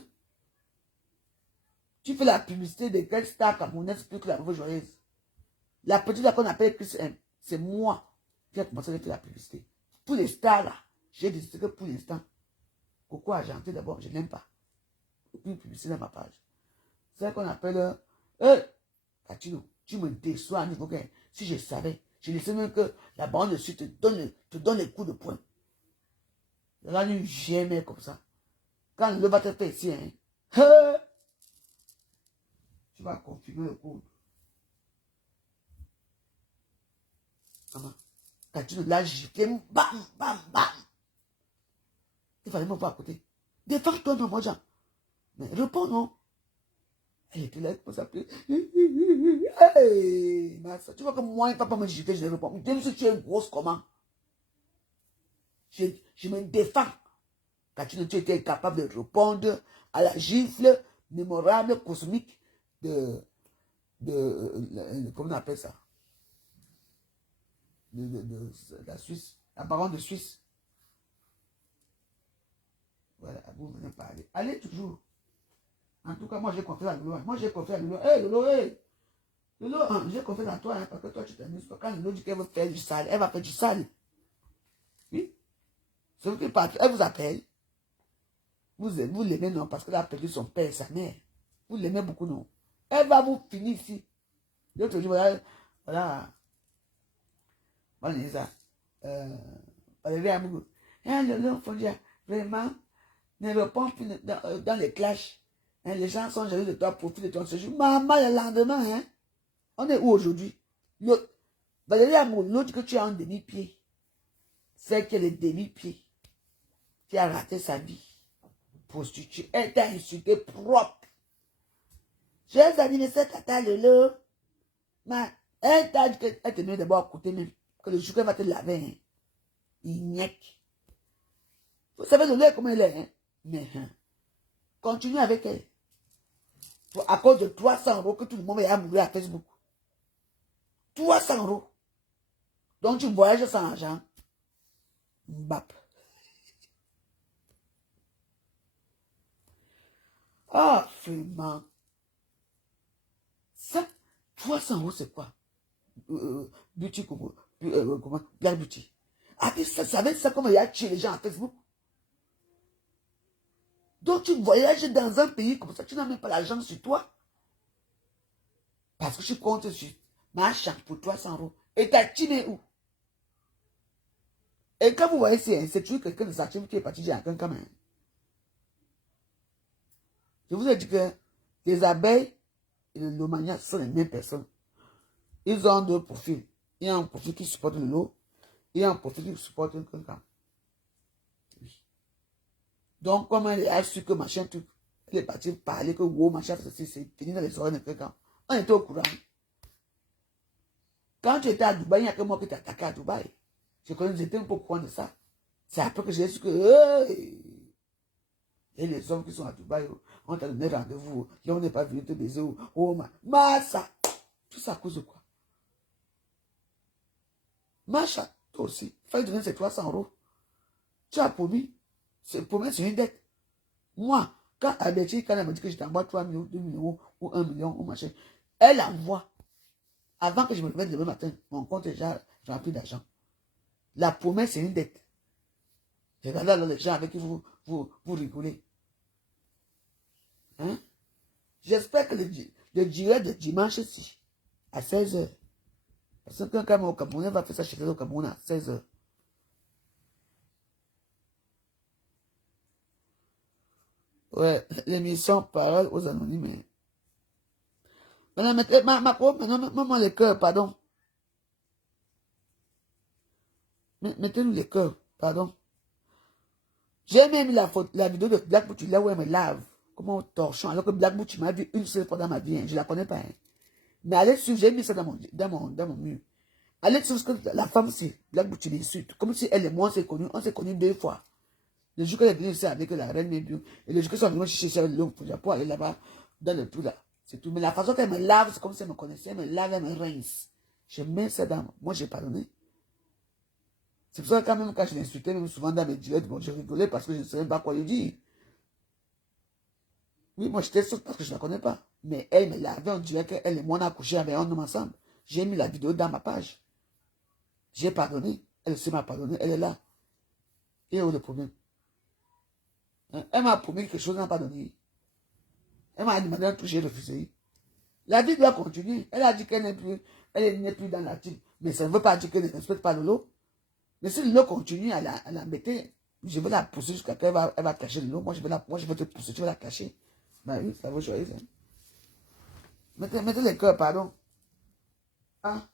Tu fais la publicité des grandes stars camerounaises plus que la Nouveau Joyeuse. La petite qu'on appelle Chris M, c'est moi qui ai commencé à faire la publicité. Tous les stars là, j'ai décidé que pour l'instant, Coco Argenté d'abord, je n'aime pas. Aucune publicité dans ma page. C'est ce qu'on appelle, Katino, tu me déçois à niveau que si je savais, je ne sais même que la bande dessus te donne les coups de poing. Là, nous jamais comme ça. Quand le va te faire ici, hein, tu vas confirmer le code. Maman, Katino l'a giflé, bam, bam, bam. Il fallait me voir à côté. Défends-toi, non, moi, Jean. Mais réponds, non. Elle était là, pour s'appeler. Hey, tu vois que moi, il ne peut pas me gifler, je ne réponds. Même si tu es grosse, comment? Je me défends. Quand tu étais incapable de répondre à la gifle mémorable, cosmique de comment on appelle ça? De la Suisse, la baronne de Suisse. Voilà, vous venez parler. Allez toujours. En tout cas, moi j'ai confiance à Lolo. Moi j'ai confiance à Lolo. Hé, Lolo, hé. Lolo, j'ai confiance en toi, hein, parce que toi tu t'amuses pas. Quand Lolo dit qu'elle veut faire du sale, elle va faire du sale. Oui. Sauf que elle vous appelle. Vous l'aimez, non, parce qu'elle a perdu son père et sa mère. Vous l'aimez beaucoup, non. Elle va vous finir ici. L'autre jour, voilà. Voilà, ça. Valérie Amougou. Lolo, faut dire, vraiment, ne réponds plus dans les clashs. Hein, les gens sont jaloux de toi, profitent de ton séjour. Maman, le lendemain, hein, on est où aujourd'hui? Valérie Amougou, l'autre que tu as un demi-pied, c'est qu'elle est demi-pied. Qui a raté sa vie. Prostituée. Elle t'a insulté propre. J'ai anniversaire tata Lolo. Elle t'a dit qu'elle te met d'abord à côté même. Que le jour qu'elle va te laver. Hein. Ignac. Vous savez Lolo comment elle est. Hein? Mais continue avec elle. À cause de 300 € que tout le monde a mouru à Facebook. 300 €. Donc tu voyages sans argent. Mbap. Ah, vraiment. Ça, 300 € c'est quoi? Beauty, comment? Black Beauty. Ah, puis ça savait ça comment il a tué les gens à Facebook? Donc tu voyages dans un pays comme ça, tu n'as même pas l'argent sur toi. Parce que je compte sur ma chance pour 300 €. Et t'as tiré où? Et quand vous voyez, c'est toujours quelqu'un de sa team qui est parti dire à quelqu'un quand même. Je vous ai dit que les abeilles et le lomania sont les mêmes personnes. Ils ont deux profils. Il y a un profil qui supporte le lot. Il y a un profil qui supporte quelqu'un. Oui. Donc, comme elle a su que machin, tout, elle est partie parler que wow, machin, c'est fini dans les oreilles de quelqu'un. On était au courant. Quand tu étais à Dubaï, il n'y a que moi qui t'ai attaqué à Dubaï. Je connais, j'étais un peu au courant de ça. C'est après que j'ai su que, et les hommes qui sont à Dubaï, on t'a donné rendez-vous, là on n'est pas venu te baiser, oh, Massa. Tout ça à cause de quoi? Macha, toi aussi, il fallait donner ces 300 €. Tu as promis, c'est une dette. Moi, quand Alberti, quand elle m'a dit que je t'envoie 3 millions, 2 millions, ou 1 million, ou machin, elle envoie. Avant que je me lève le matin, mon compte est déjà rempli d'argent. La promesse, c'est une dette. Regardez les gens avec qui vous rigolez. Hein? J'espère que le direct de dimanche ici, à 16h. Parce que quand au Cameroun, va faire ça chez au Cameroun à 16h. Ouais, l'émission Parole aux anonymes. Maintenant, mettez-moi les cœurs, pardon. Mettez-nous les cœurs, pardon. J'ai même mis la vidéo de Black Bouti là où elle me lave. Comment on torchon. Alors que Black Bouti m'a vu une seule fois dans ma vie. Hein. Je la connais pas. Hein. Mais allez sur, j'ai mis ça dans mon mur. Allez sur ce que la femme, c'est Black Bouti l'insulte. Comme si elle et moi, on s'est connus 2 fois. Le jour qu'elle est venue ici avec la reine Mébiou, et le jour qu'elle sont venus chercher le long pour aller là-bas, dans le tout là. C'est tout. Mais la façon qu'elle me lave, c'est comme si elle me connaissait. Elle me lave, elle me rince. Je mets ça dans moi, j'ai pardonné. C'est pour ça que quand même, quand je l'insultais, même souvent dans mes directs, bon, je rigolais parce que je ne savais pas quoi lui dire. Oui, moi, j'étais saute parce que je ne la connais pas. Mais elle me lavait, on dirait qu'elle et moi, on a couché avec un homme ensemble. J'ai mis la vidéo dans ma page. J'ai pardonné. Elle aussi m'a pardonné. Elle est là. Et où est le problème? Hein? Elle m'a promis quelque chose, elle n'a pas donné. Elle m'a demandé un truc, j'ai refusé. La vie doit continuer. Elle a dit qu'elle n'est plus dans la team. Mais ça ne veut pas dire qu'elle ne respecte pas le lot. Mais si le lot continue à l'embêter, je vais la pousser jusqu'à qu'elle va cacher le lot. Moi, je vais te pousser, tu vas la cacher. Ben oui, ça va choisir. Mettez les cœurs, pardon. Ah.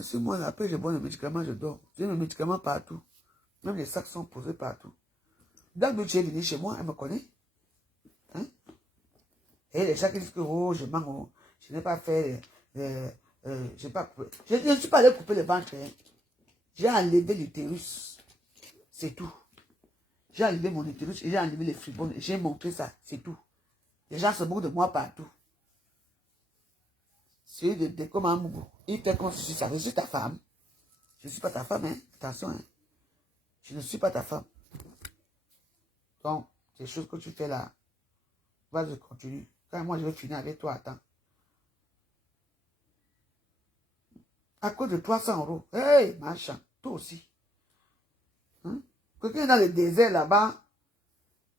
Si moi, après, je bois le médicament, je dors. J'ai mes médicaments partout. Même les sacs sont posés partout. Dès que tu es venu chez moi, elle me connaît. Hein? Et les gens qui disent que oh, je manque, oh, je n'ai pas fait, je ne suis pas allé couper le ventre. Hein. J'ai enlevé l'utérus. C'est tout. J'ai enlevé mon utérus et j'ai enlevé les fribones. J'ai montré ça. C'est tout. Les gens se moquent de moi partout. C'est de comme un mougou. Il fait comme si ça. Je suis ta femme. Je ne suis pas ta femme. Hein. Attention. Hein. Je ne suis pas ta femme. Donc, ces choses que tu fais là, vas-y, continue. Quand moi, je vais finir avec toi, attends. À cause de 300 €. Hey, machin, toi aussi. Hein? Quelqu'un est dans le désert là-bas,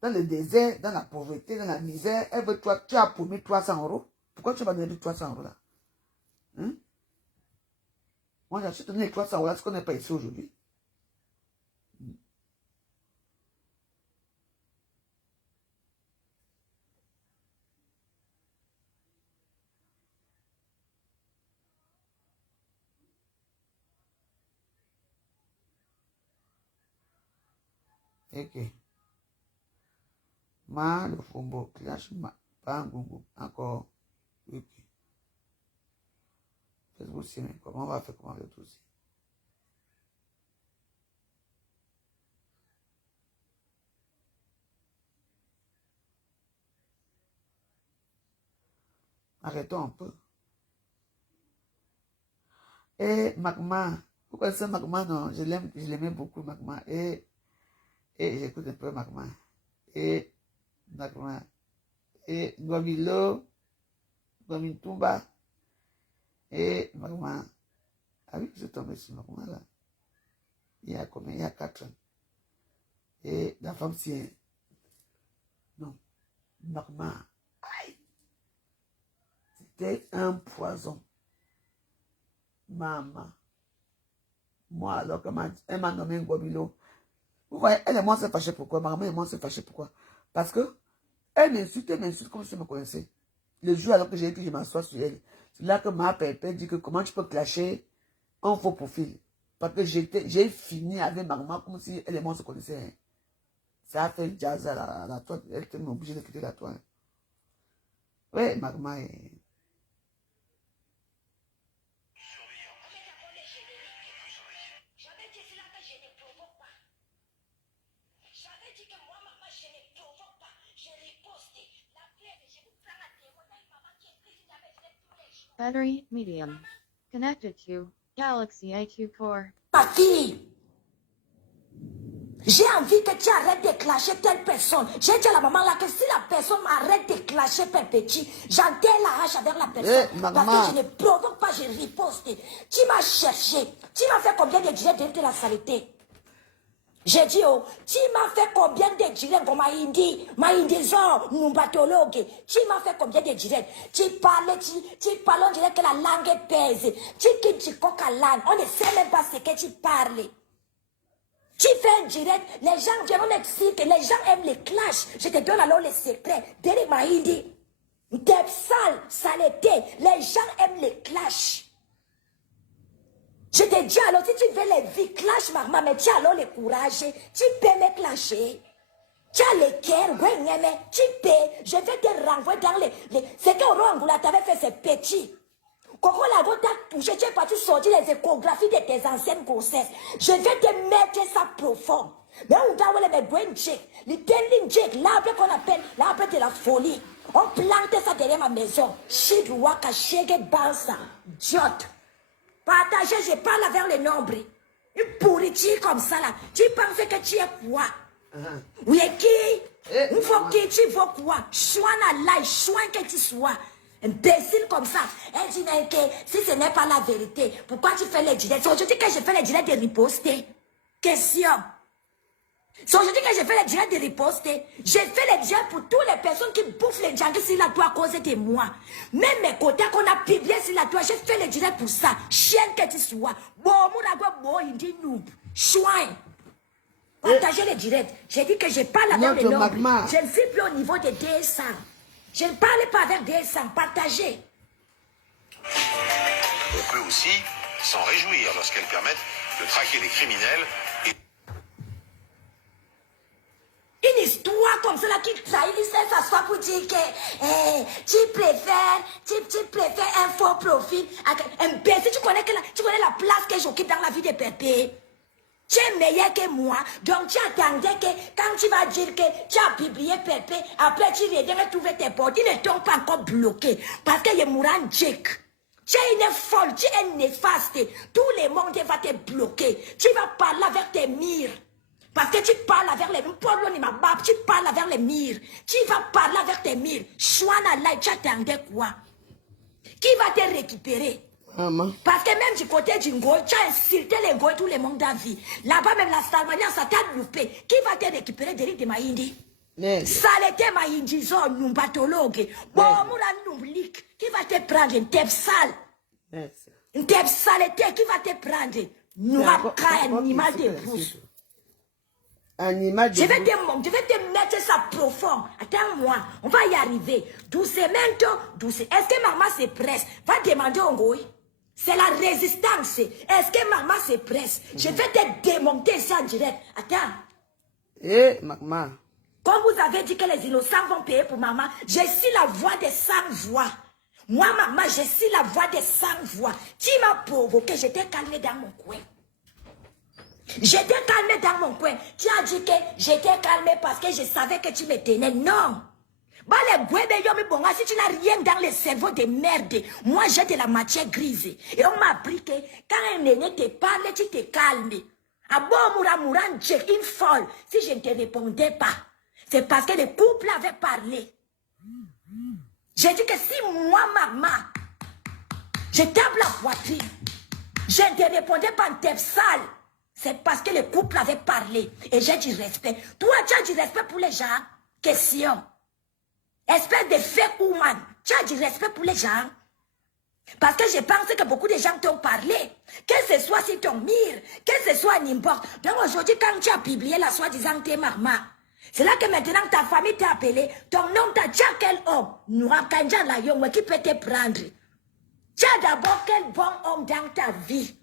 dans le désert, dans la pauvreté, dans la misère, elle veut toi, tu as promis 300 €. Pourquoi tu vas donner 300 € là? Hein? Moi, j'ai donné les 300 € là, ce qu'on n'est pas ici aujourd'hui. Ok. Le fombo, clash, pas un gongo. Encore. Ok. Facebook, c'est comment on va faire, comment on va faire tout aussi. Arrêtons un peu. Et Magma, vous connaissez Magma, non? Je l'aimais beaucoup, Magma. Et j'écoute un peu Magma. Et Magma. Et Guamilo, Guamitumba. Et Magma. Ah oui, je suis tombé sur Magma là. Il y a combien? Il y a 4 ans. Et la femme, c'est. Non. Magma. Aïe. C'était un poison. Maman. Moi, alors qu'elle m'a nommé un gobilo. Vous voyez, elle et moi s'est fâchée pourquoi? Maman et moi s'est fâchée pourquoi? Parce que elle m'insulte comme si elle me connaissait. Le jour alors que j'ai dit que je m'assois sur elle, c'est là que ma pépé dit que comment tu peux clasher un faux profil. Parce que j'ai fini avec maman comme si elle et moi se connaissaient. Ça a fait jazz à la toile. Elle était obligée de quitter la toile. Oui, maman est... Battery medium. Connected to Galaxy IQ Core. Ma fille, j'ai envie que tu arrêtes de clasher telle personne. J'ai dit à la maman là que si la personne arrête de clasher père petit, j'enterre la hache avec la personne. Parce que je ne provoque pas, je riposte. Tu m'as cherché. Tu m'as fait combien de directs de la saleté? J'ai dit, oh, tu m'as fait combien de directs comme Maïndizon, Numbatologue. Tu m'as fait combien de directs? Tu parles, on dirait que la langue pèse. Tu coques à l'âne. On ne sait même pas ce que tu parles. Tu fais un direct, les gens viennent, on explique, les gens aiment les clashs. Je te donne alors les secrets. Derek Maïndi, t'es sale, saleté. Les gens aiment les clashs. Je te dis alors, si tu veux les vies clash, maman, mais tu as alors le courage, tu peux me clasher. Tu as le cœur, tu peux. Je vais te renvoyer dans les... Ce que Orangoula t'avait fait, c'est petit. Coco Lago t'a touché, tu es parti sortir les échographies de tes anciennes grossesses. Je vais te mettre ça profond. Mais on doit aller mettre Gwen Jake, le telling Jake, l'arbre qu'on appelle l'arbre de la folie. On plante ça derrière ma maison. Chidouaka, Chege Bansa, Jot. Partagez, je parle avec les nombres. Une pourriture comme ça là. Tu penses que tu es quoi? Oui, qui? Il faut que tu vois quoi? Choix na life, choix que tu sois. Imbécile comme ça. Elle dit que si ce n'est pas la vérité, pourquoi tu fais les directs? C'est aujourd'hui que je fais les directs de riposter. Question. C'est aujourd'hui que je fais les directs de riposter. Je fais les directs pour toutes les personnes qui bouffent les directs sur la toile à cause de moi. Même mes côtés qu'on a publié sur la toile, je fais les directs pour ça. Chienne que tu sois. Bon, mon il dit nous. Chouin. Partagez les directs. J'ai dit que je parle avec les nobles. Je ne suis plus au niveau de DSA. Je ne parle pas avec DSA. Partagez. On peut aussi s'en réjouir lorsqu'elles permettent de traquer les criminels et... Une histoire comme cela qui trahissait sa foi pour dire que tu préfères un faux profil. Si tu connais la place que j'occupe dans la vie de Pépé. Tu es meilleur que moi, donc tu attendais que quand tu vas dire que tu as publié Pépé, après tu viens de trouver tes portes, ils ne t'ont pas encore bloqué parce que y a Mouran Jake. Tu es une folle, tu es néfaste, tout le monde va te bloquer. Tu vas parler avec tes murs. Parce que tu parles avec les murs, tu parles avec les murs. Tu vas parler avec tes murs. Chouana là, tu attendais quoi? Qui va te récupérer? Maman. Parce que même du côté du Ngoï, tu as insulté les Ngoï, tout le monde a vu. Là-bas, même la Salmania, ça t'a loupé. Qui va te récupérer d'Éric de Maïndi? Saleté Maïndi, zone, numbatologue. Bon, moura noublik. Qui va te prendre? Une tête sale. Une tête saleté, qui va te prendre? Nouraka, animal de pouce. Je vais te mettre ça profond. Attends-moi, on va y arriver. Doucement, doucement. Est-ce que maman se presse? Va demander au Ngoï. C'est la résistance. Est-ce que maman se presse? Je vais te démonter ça en direct. Attends. Maman. Comme vous avez dit que les innocents vont payer pour maman, je suis la voix des sans-voix. Moi, maman, je suis la voix des sans-voix. Tu m'as provoqué, je t'ai calmé dans mon coin. J'étais calmé dans mon coin. Tu as dit que j'étais calmé parce que je savais que tu me tenais. Non. Si tu n'as rien dans le cerveau de merde, moi j'ai de la matière grise. Et on m'a appris que quand un aîné te parle, tu te calmes. Ah bon, une folle. Si je ne te répondais pas, c'est parce que le couple avait parlé. J'ai dit que si moi, maman, je tape la poitrine, je ne te répondais pas en tête sale. C'est parce que le couple avait parlé. Et j'ai du respect. Toi, tu as du respect pour les gens? Question. Espèce de fake woman. Tu as du respect pour les gens? Parce que je pense que beaucoup de gens t'ont parlé. Que ce soit sur ton mire, que ce soit n'importe. Donc aujourd'hui, quand tu as publié la soi-disant t'es Marma, c'est là que maintenant ta famille t'a appelé. Ton nom t'a dit quel homme? Nourakanjan la yong, qui peut te prendre. Tu as d'abord quel bon homme dans ta vie?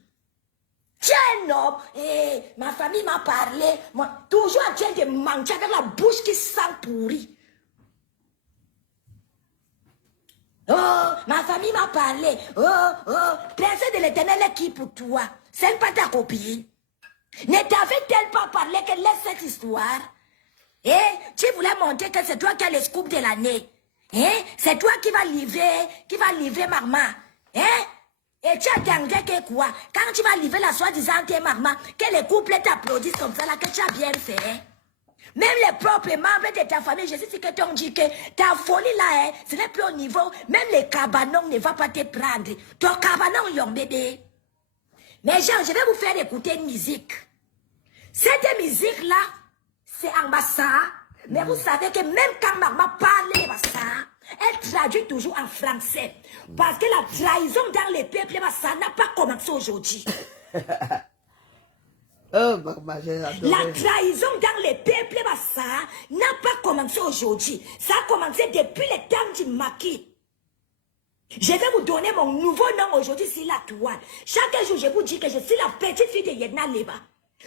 Tu es un homme, et ma famille m'a parlé. Moi, toujours en train de manger avec la bouche qui sent pourri. Oh, ma famille m'a parlé. Princesse de l'Éternel est qui pour toi? C'est pas ta copine. Ne t'avait-elle pas parlé que laisse cette histoire? Tu voulais montrer que c'est toi qui as le scoop de l'année. C'est toi qui vas livrer Marma. Et tu attendais que quoi? Quand tu vas livrer la soi-disant tes Marma, que les couples t'applaudissent comme ça là, que tu as bien fait. Même les propres membres de ta famille, je sais ce que t'ont dit que ta folie là, ce n'est plus au niveau. Même les cabanons ne vont pas te prendre. Ton cabanon, yon bébé. Mais Jean, je vais vous faire écouter une musique. Cette musique-là, c'est en Bassa. Mais vous savez que même quand maman parle les Bassa, elle traduit toujours en français. Parce que la trahison dans les peuples Bassa n'a pas commencé aujourd'hui. Oh, maman, j'ai adoré. La trahison dans les peuples Bassa n'a pas commencé aujourd'hui. Ça a commencé depuis le temps du maquis. Je vais vous donner mon nouveau nom aujourd'hui sur la toile. Chaque jour, je vous dis que je suis la petite fille de Yedna Leba.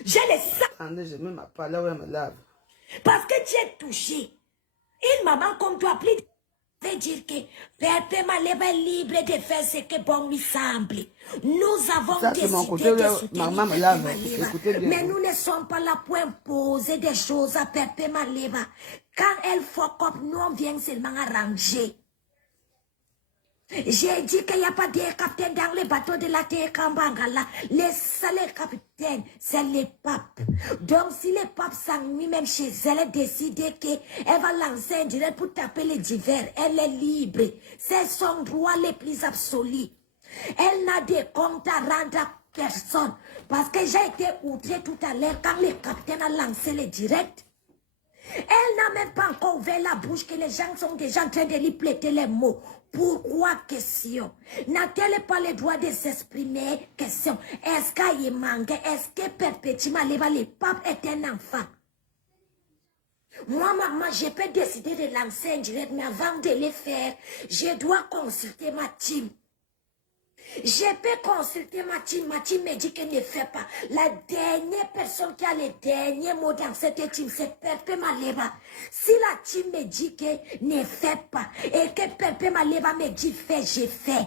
J'ai le sang. Attendez, je mets ma parole où elle me lave. Parce que tu es touché. Une maman comme toi, plus veut dire que Père Maleba est libre de faire ce que bon lui semble. Nous avons Ça, c'est mon côté, décidé de soutenir maman me lave. Maleba. Écoutez bien. Mais nous ne sommes pas là pour imposer des choses à Père Maleba. Quand elle fuck up, nous on vient seulement arranger. J'ai dit qu'il n'y a pas de capitaine dans les bateaux de la terre Kambangala. Les seuls capitaines, c'est les papes. Donc si les papes s'ennuient même chez elle, elle décide qu'elle va lancer un direct pour taper les divers. Elle est libre. C'est son droit le plus absolu. Elle n'a de compte à rendre à personne. Parce que j'ai été outrée tout à l'heure quand le capitaine a lancé le direct. Elle n'a même pas encore ouvert la bouche que les gens sont déjà en train de lui prêter les mots. Pourquoi question? N'a-t-elle pas le droit de s'exprimer? Question. Est-ce qu'il manque? Est-ce que perpétuellement le pape est un enfant? Moi, maman, je peux décider de lancer un direct, mais avant de le faire, je dois consulter ma team. Je peux consulter ma team me dit qu'elle ne fait pas. La dernière personne qui a le dernier mot dans cette team, c'est Pepe Maleba. Si la team me dit qu'elle ne fait pas, et que Pepe Maleba me dit fais, je fais.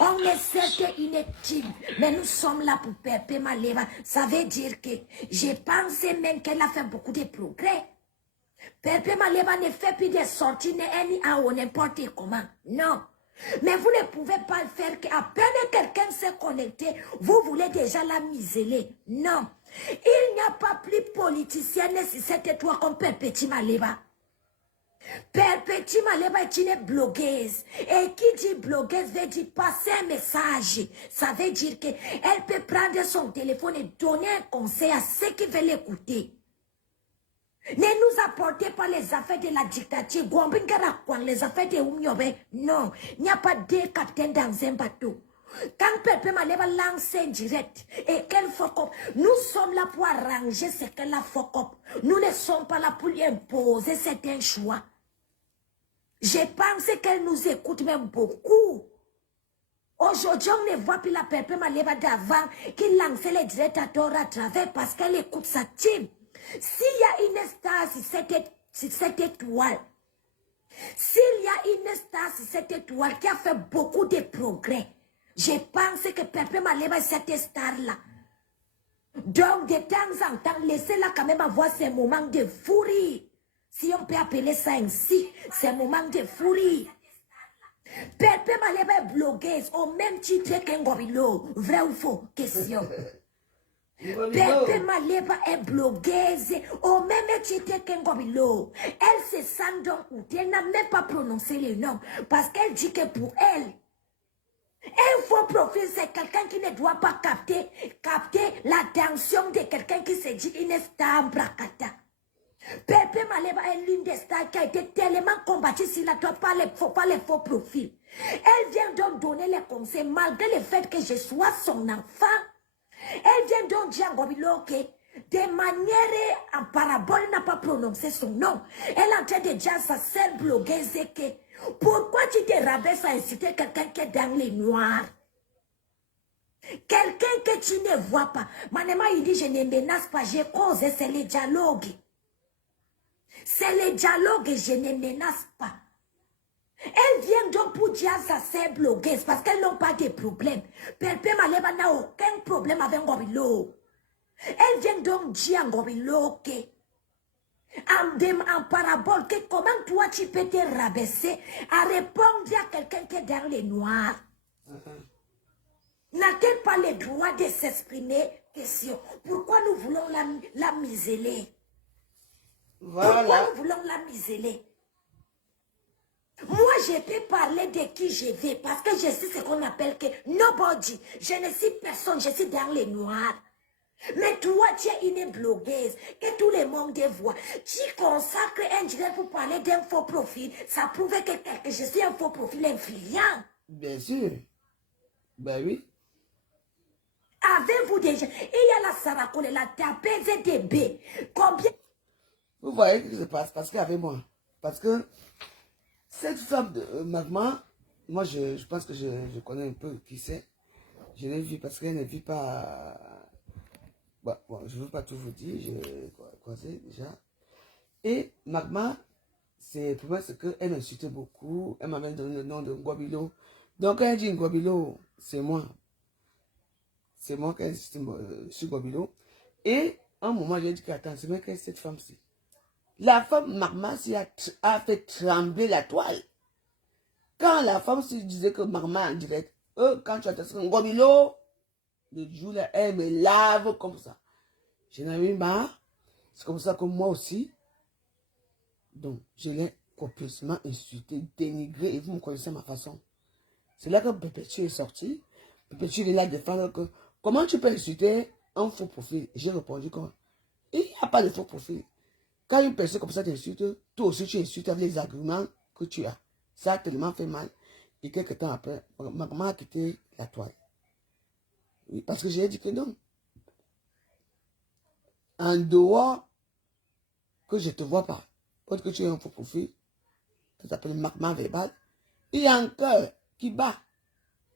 On est certes une team, mais nous sommes là pour Pepe Maleba. Ça veut dire que je pensais même qu'elle a fait beaucoup de progrès. Pepe Maleba ne fait plus de sorties, ni à n'importe comment. Non. Mais vous ne pouvez pas le faire qu'à peine quelqu'un s'est connecté, vous voulez déjà la miseler. Non. Il n'y a pas plus politicienne si c'était toi comme Perpétue Maleba. Perpétue Maleba est une blogueuse. Et qui dit blogueuse veut dire passer un message. Ça veut dire qu'elle peut prendre son téléphone et donner un conseil à ceux qui veulent l'écouter. Ne nous apportez pas les affaires de la dictature. Les affaires de Oumiobe. Non, il n'y a pas deux capitaines dans un bateau. Quand Pepe Maleba lance un direct et qu'elle fuck up, nous sommes là pour arranger ce qu'elle a fuck up. Nous ne sommes pas là pour lui imposer certains choix. Je pense qu'elle nous écoute même beaucoup. Aujourd'hui, on ne voit plus la Pepe Maleba d'avant qui lançait les directs à tort à travers parce qu'elle écoute sa team. S'il y a une star sur cette étoile, s'il y a une star sur cette étoile qui a fait beaucoup de progrès, je pense que Pepe Maleba est cette star-là. Donc, de temps en temps, laissez-la quand même avoir ces moments de furie. Si on peut appeler ça ainsi, ces moments de furie. Pepe Maleba est blogueuse au même titre qu'un gorilla. Vrai ou faux? Question. Pepe Maleba est blogueuse au même titre qu'un gobilo. Elle se sent donc outée, elle n'a même pas prononcé le nom parce qu'elle dit que pour elle, un faux profil c'est quelqu'un qui ne doit pas capter l'attention de quelqu'un qui se dit une star bracata. Pepe Maleba est l'une des stars qui a été tellement combattue sur la toile par les faux profils. Elle vient donc donner les conseils malgré le fait que je sois son enfant. Elle vient donc dire à Ngobilo que de manière en parabole n'a pas prononcé son nom. Elle est en train de dire à sa sœur blogueuse que pourquoi tu te rabaisses à inciter quelqu'un qui est dans les noirs? Quelqu'un que tu ne vois pas. Manema il dit je ne menace pas, je cause, c'est le dialogue. C'est le dialogue et je ne menace pas. Elle vient donc pour dire à sa sœur blogueuse parce qu'elles n'ont pas de problème. Pepe Maleba n'a aucun problème avec Ngobilo. Elle vient donc dire à Ngobilo que en parabole que comment toi tu peux te rabaisser à répondre à quelqu'un qui est dans les noirs. N'a-t-elle pas le droit de s'exprimer? Question. Pourquoi nous voulons la museler? Voilà. Pourquoi nous voulons la museler? Moi, je peux parler de qui je veux parce que je sais ce qu'on appelle que nobody. Je ne suis personne, je suis dans les noirs. Mais toi, tu es une blogueuse que tout le monde voit. Tu consacres un direct pour parler d'un faux profil. Ça prouve que je suis un faux profil influent. Bien sûr. Ben oui. Avez-vous déjà... Il y a la Sarakole, la tapeuse de B. Combien... Vous voyez ce qui se passe parce qu'avec moi. Parce que cette femme de Magma, moi je pense que je connais un peu qui c'est. Je l'ai vu parce qu'elle ne vit pas... Bon, je ne veux pas tout vous dire, je croisé déjà. Et Magma, pour moi, c'est qu'elle m'insultait beaucoup. Elle m'avait donné le nom de Ngobilo. Donc quand elle dit Ngobilo, c'est moi. C'est moi qui ai insisté sur Ngobilo. Et à un moment, j'ai dit qu'attends, c'est vrai que cette femme-ci. La femme Magma a fait trembler la toile. Quand la femme se disait que Magma en direct, quand tu attends Ngobilo, le jour là, elle me lave comme ça. J'en avais marre. C'est comme ça que moi aussi. Donc, je l'ai copieusement insulté, dénigré, et vous me connaissez ma façon. C'est là que Perpétue est sorti. Perpétue est là à défendre que comment tu peux insulter un faux profil? J'ai répondu comme il n'y a pas de faux profil. Quand une personne comme ça t'insulte, toi aussi tu insultes avec les arguments que tu as. Ça a tellement fait mal. Et quelques temps après, ma maman a quitté la toile. Oui, parce que j'ai dit que non. En dehors que je ne te vois pas, parce que tu es un faux profil, ça s'appelle magma verbal, il y a un cœur qui bat.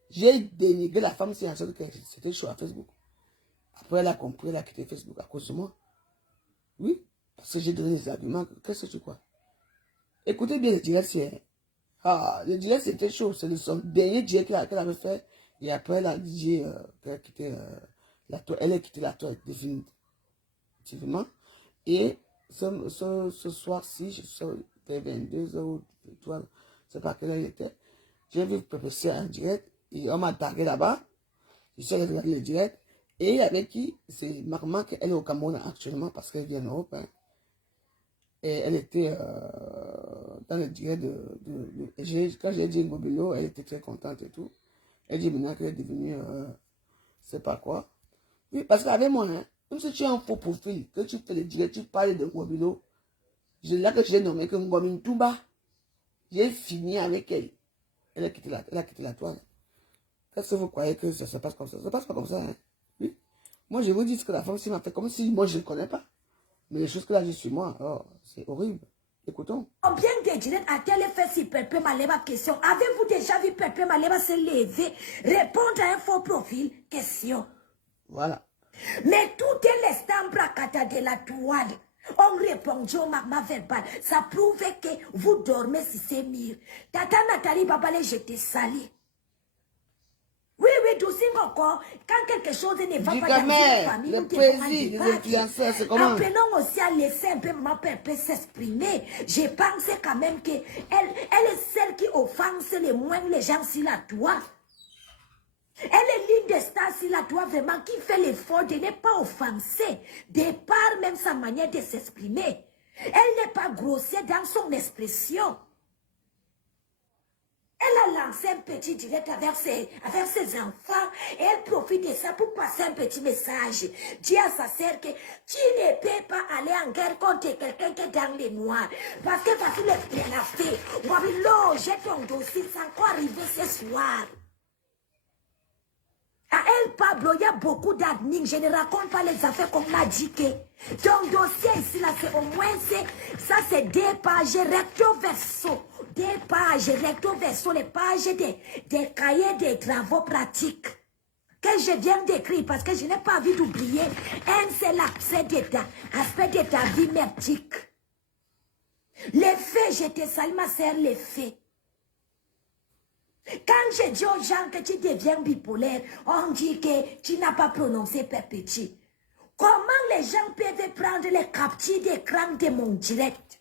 J'ai dénigré la femme si en sorte que c'était chaud à Facebook. Après, elle a compris, elle a quitté Facebook à cause de moi. Oui, parce que j'ai donné des arguments. Qu'est-ce que tu crois? Écoutez bien le direct, le direct c'était chaud. C'est son dernier direct qu'elle avait fait. Et après, elle a dit qu'elle a quitté la toile. Elle a quitté la toile définitivement. Et ce soir-ci, je suis vers 22h ou 23h, je ne sais pas quelle heure il était. J'ai vu PPC en direct. Et on m'a tagué là-bas. Je suis allé regarder le direct. Et avec qui? C'est Magma, elle est au Cameroun actuellement parce qu'elle vient en Europe. Hein. Et elle était dans le direct quand j'ai dit Ngobilo, elle était très contente et tout. Elle dit maintenant qu'elle est devenue, c'est pas quoi. Oui, parce qu'avec moi, hein, même si tu as un faux profil, que tu fais le direct, tu parles de Ngobilo, là que j'ai nommé que Ngobin Touba, j'ai fini avec elle. Elle a quitté la toile. Qu'est-ce que vous croyez que ça se passe comme ça? Ça se passe pas comme ça, hein? Oui. Moi, je vous dis ce que la femme m'a fait comme si moi je ne connais pas. Mais les choses que là, je suis moi, oh, c'est horrible. Écoutons. Combien de directs a-t-elle fait si Pepe Maleba question? Avez-vous déjà vu Pepe Maleba se lever, répondre à un faux profil? Question. Voilà. Mais toutes les stambracata de la toile ont répondu au magma verbal. Ça prouve que vous dormez sur ces murs. Tata Nathalie Babale, je t'ai sali. Oui, Doucingo encore, quand quelque chose ne va pas dans une famille, le président des influenceurs, c'est comment? Apprenons aussi à laisser un peu ma Pepe s'exprimer. Je pense quand même qu'elle est celle qui offense le moins les gens sur la toile. Elle est l'une des stars sur la toile vraiment qui fait l'effort de ne pas offenser, de par même sa manière de s'exprimer. Elle n'est pas grossière dans son expression. Elle a lancer un petit direct avec ses enfants et elle profite de ça pour passer un petit message. Dis à sa sœur que tu ne peux pas aller en guerre contre quelqu'un qui est dans les noirs. Parce que facile l'a fait. Wabilo, j'ai ton dossier, c'est encore arrivé ce soir. À El Pablo, il y a beaucoup d'admin. Je ne raconte pas les affaires comme m'a dit que. Ton dossier ici, là, c'est au moins, ça c'est 2 pages recto verso. 2 pages recto verso, les pages des cahiers des travaux pratiques. Que je viens d'écrire parce que je n'ai pas envie d'oublier. Un seul aspect de ta vie merdique. Les faits, je te salue ma sœur, les faits. Quand je dis aux gens que tu deviens bipolaire, on dit que tu n'as pas prononcé Père Petit. Comment les gens peuvent prendre les captures d'écran de mon direct?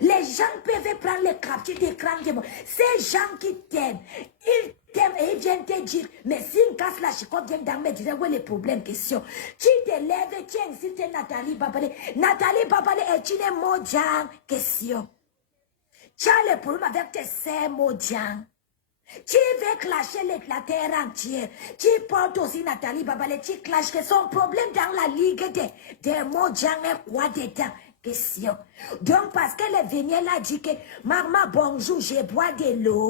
Les gens peuvent prendre les captures d'écran de mon... Ces gens qui t'aiment, ils t'aiment et ils viennent te dire, mais si une casse la chicote vient dans mes directs, où est le problème, question? Tu te lèves, tu insultes Nathalie Babale. Nathalie Babale est une moderne question. Tu as le problème avec tes sœurs Modian. Tu veux clasher la terre entière. Tu portes aussi Nathalie Babale, tu clashes que son problème dans la ligue des Modian est quoi dedans? Question. Donc parce qu'elle est venue, elle a dit que maman bonjour, je bois de l'eau.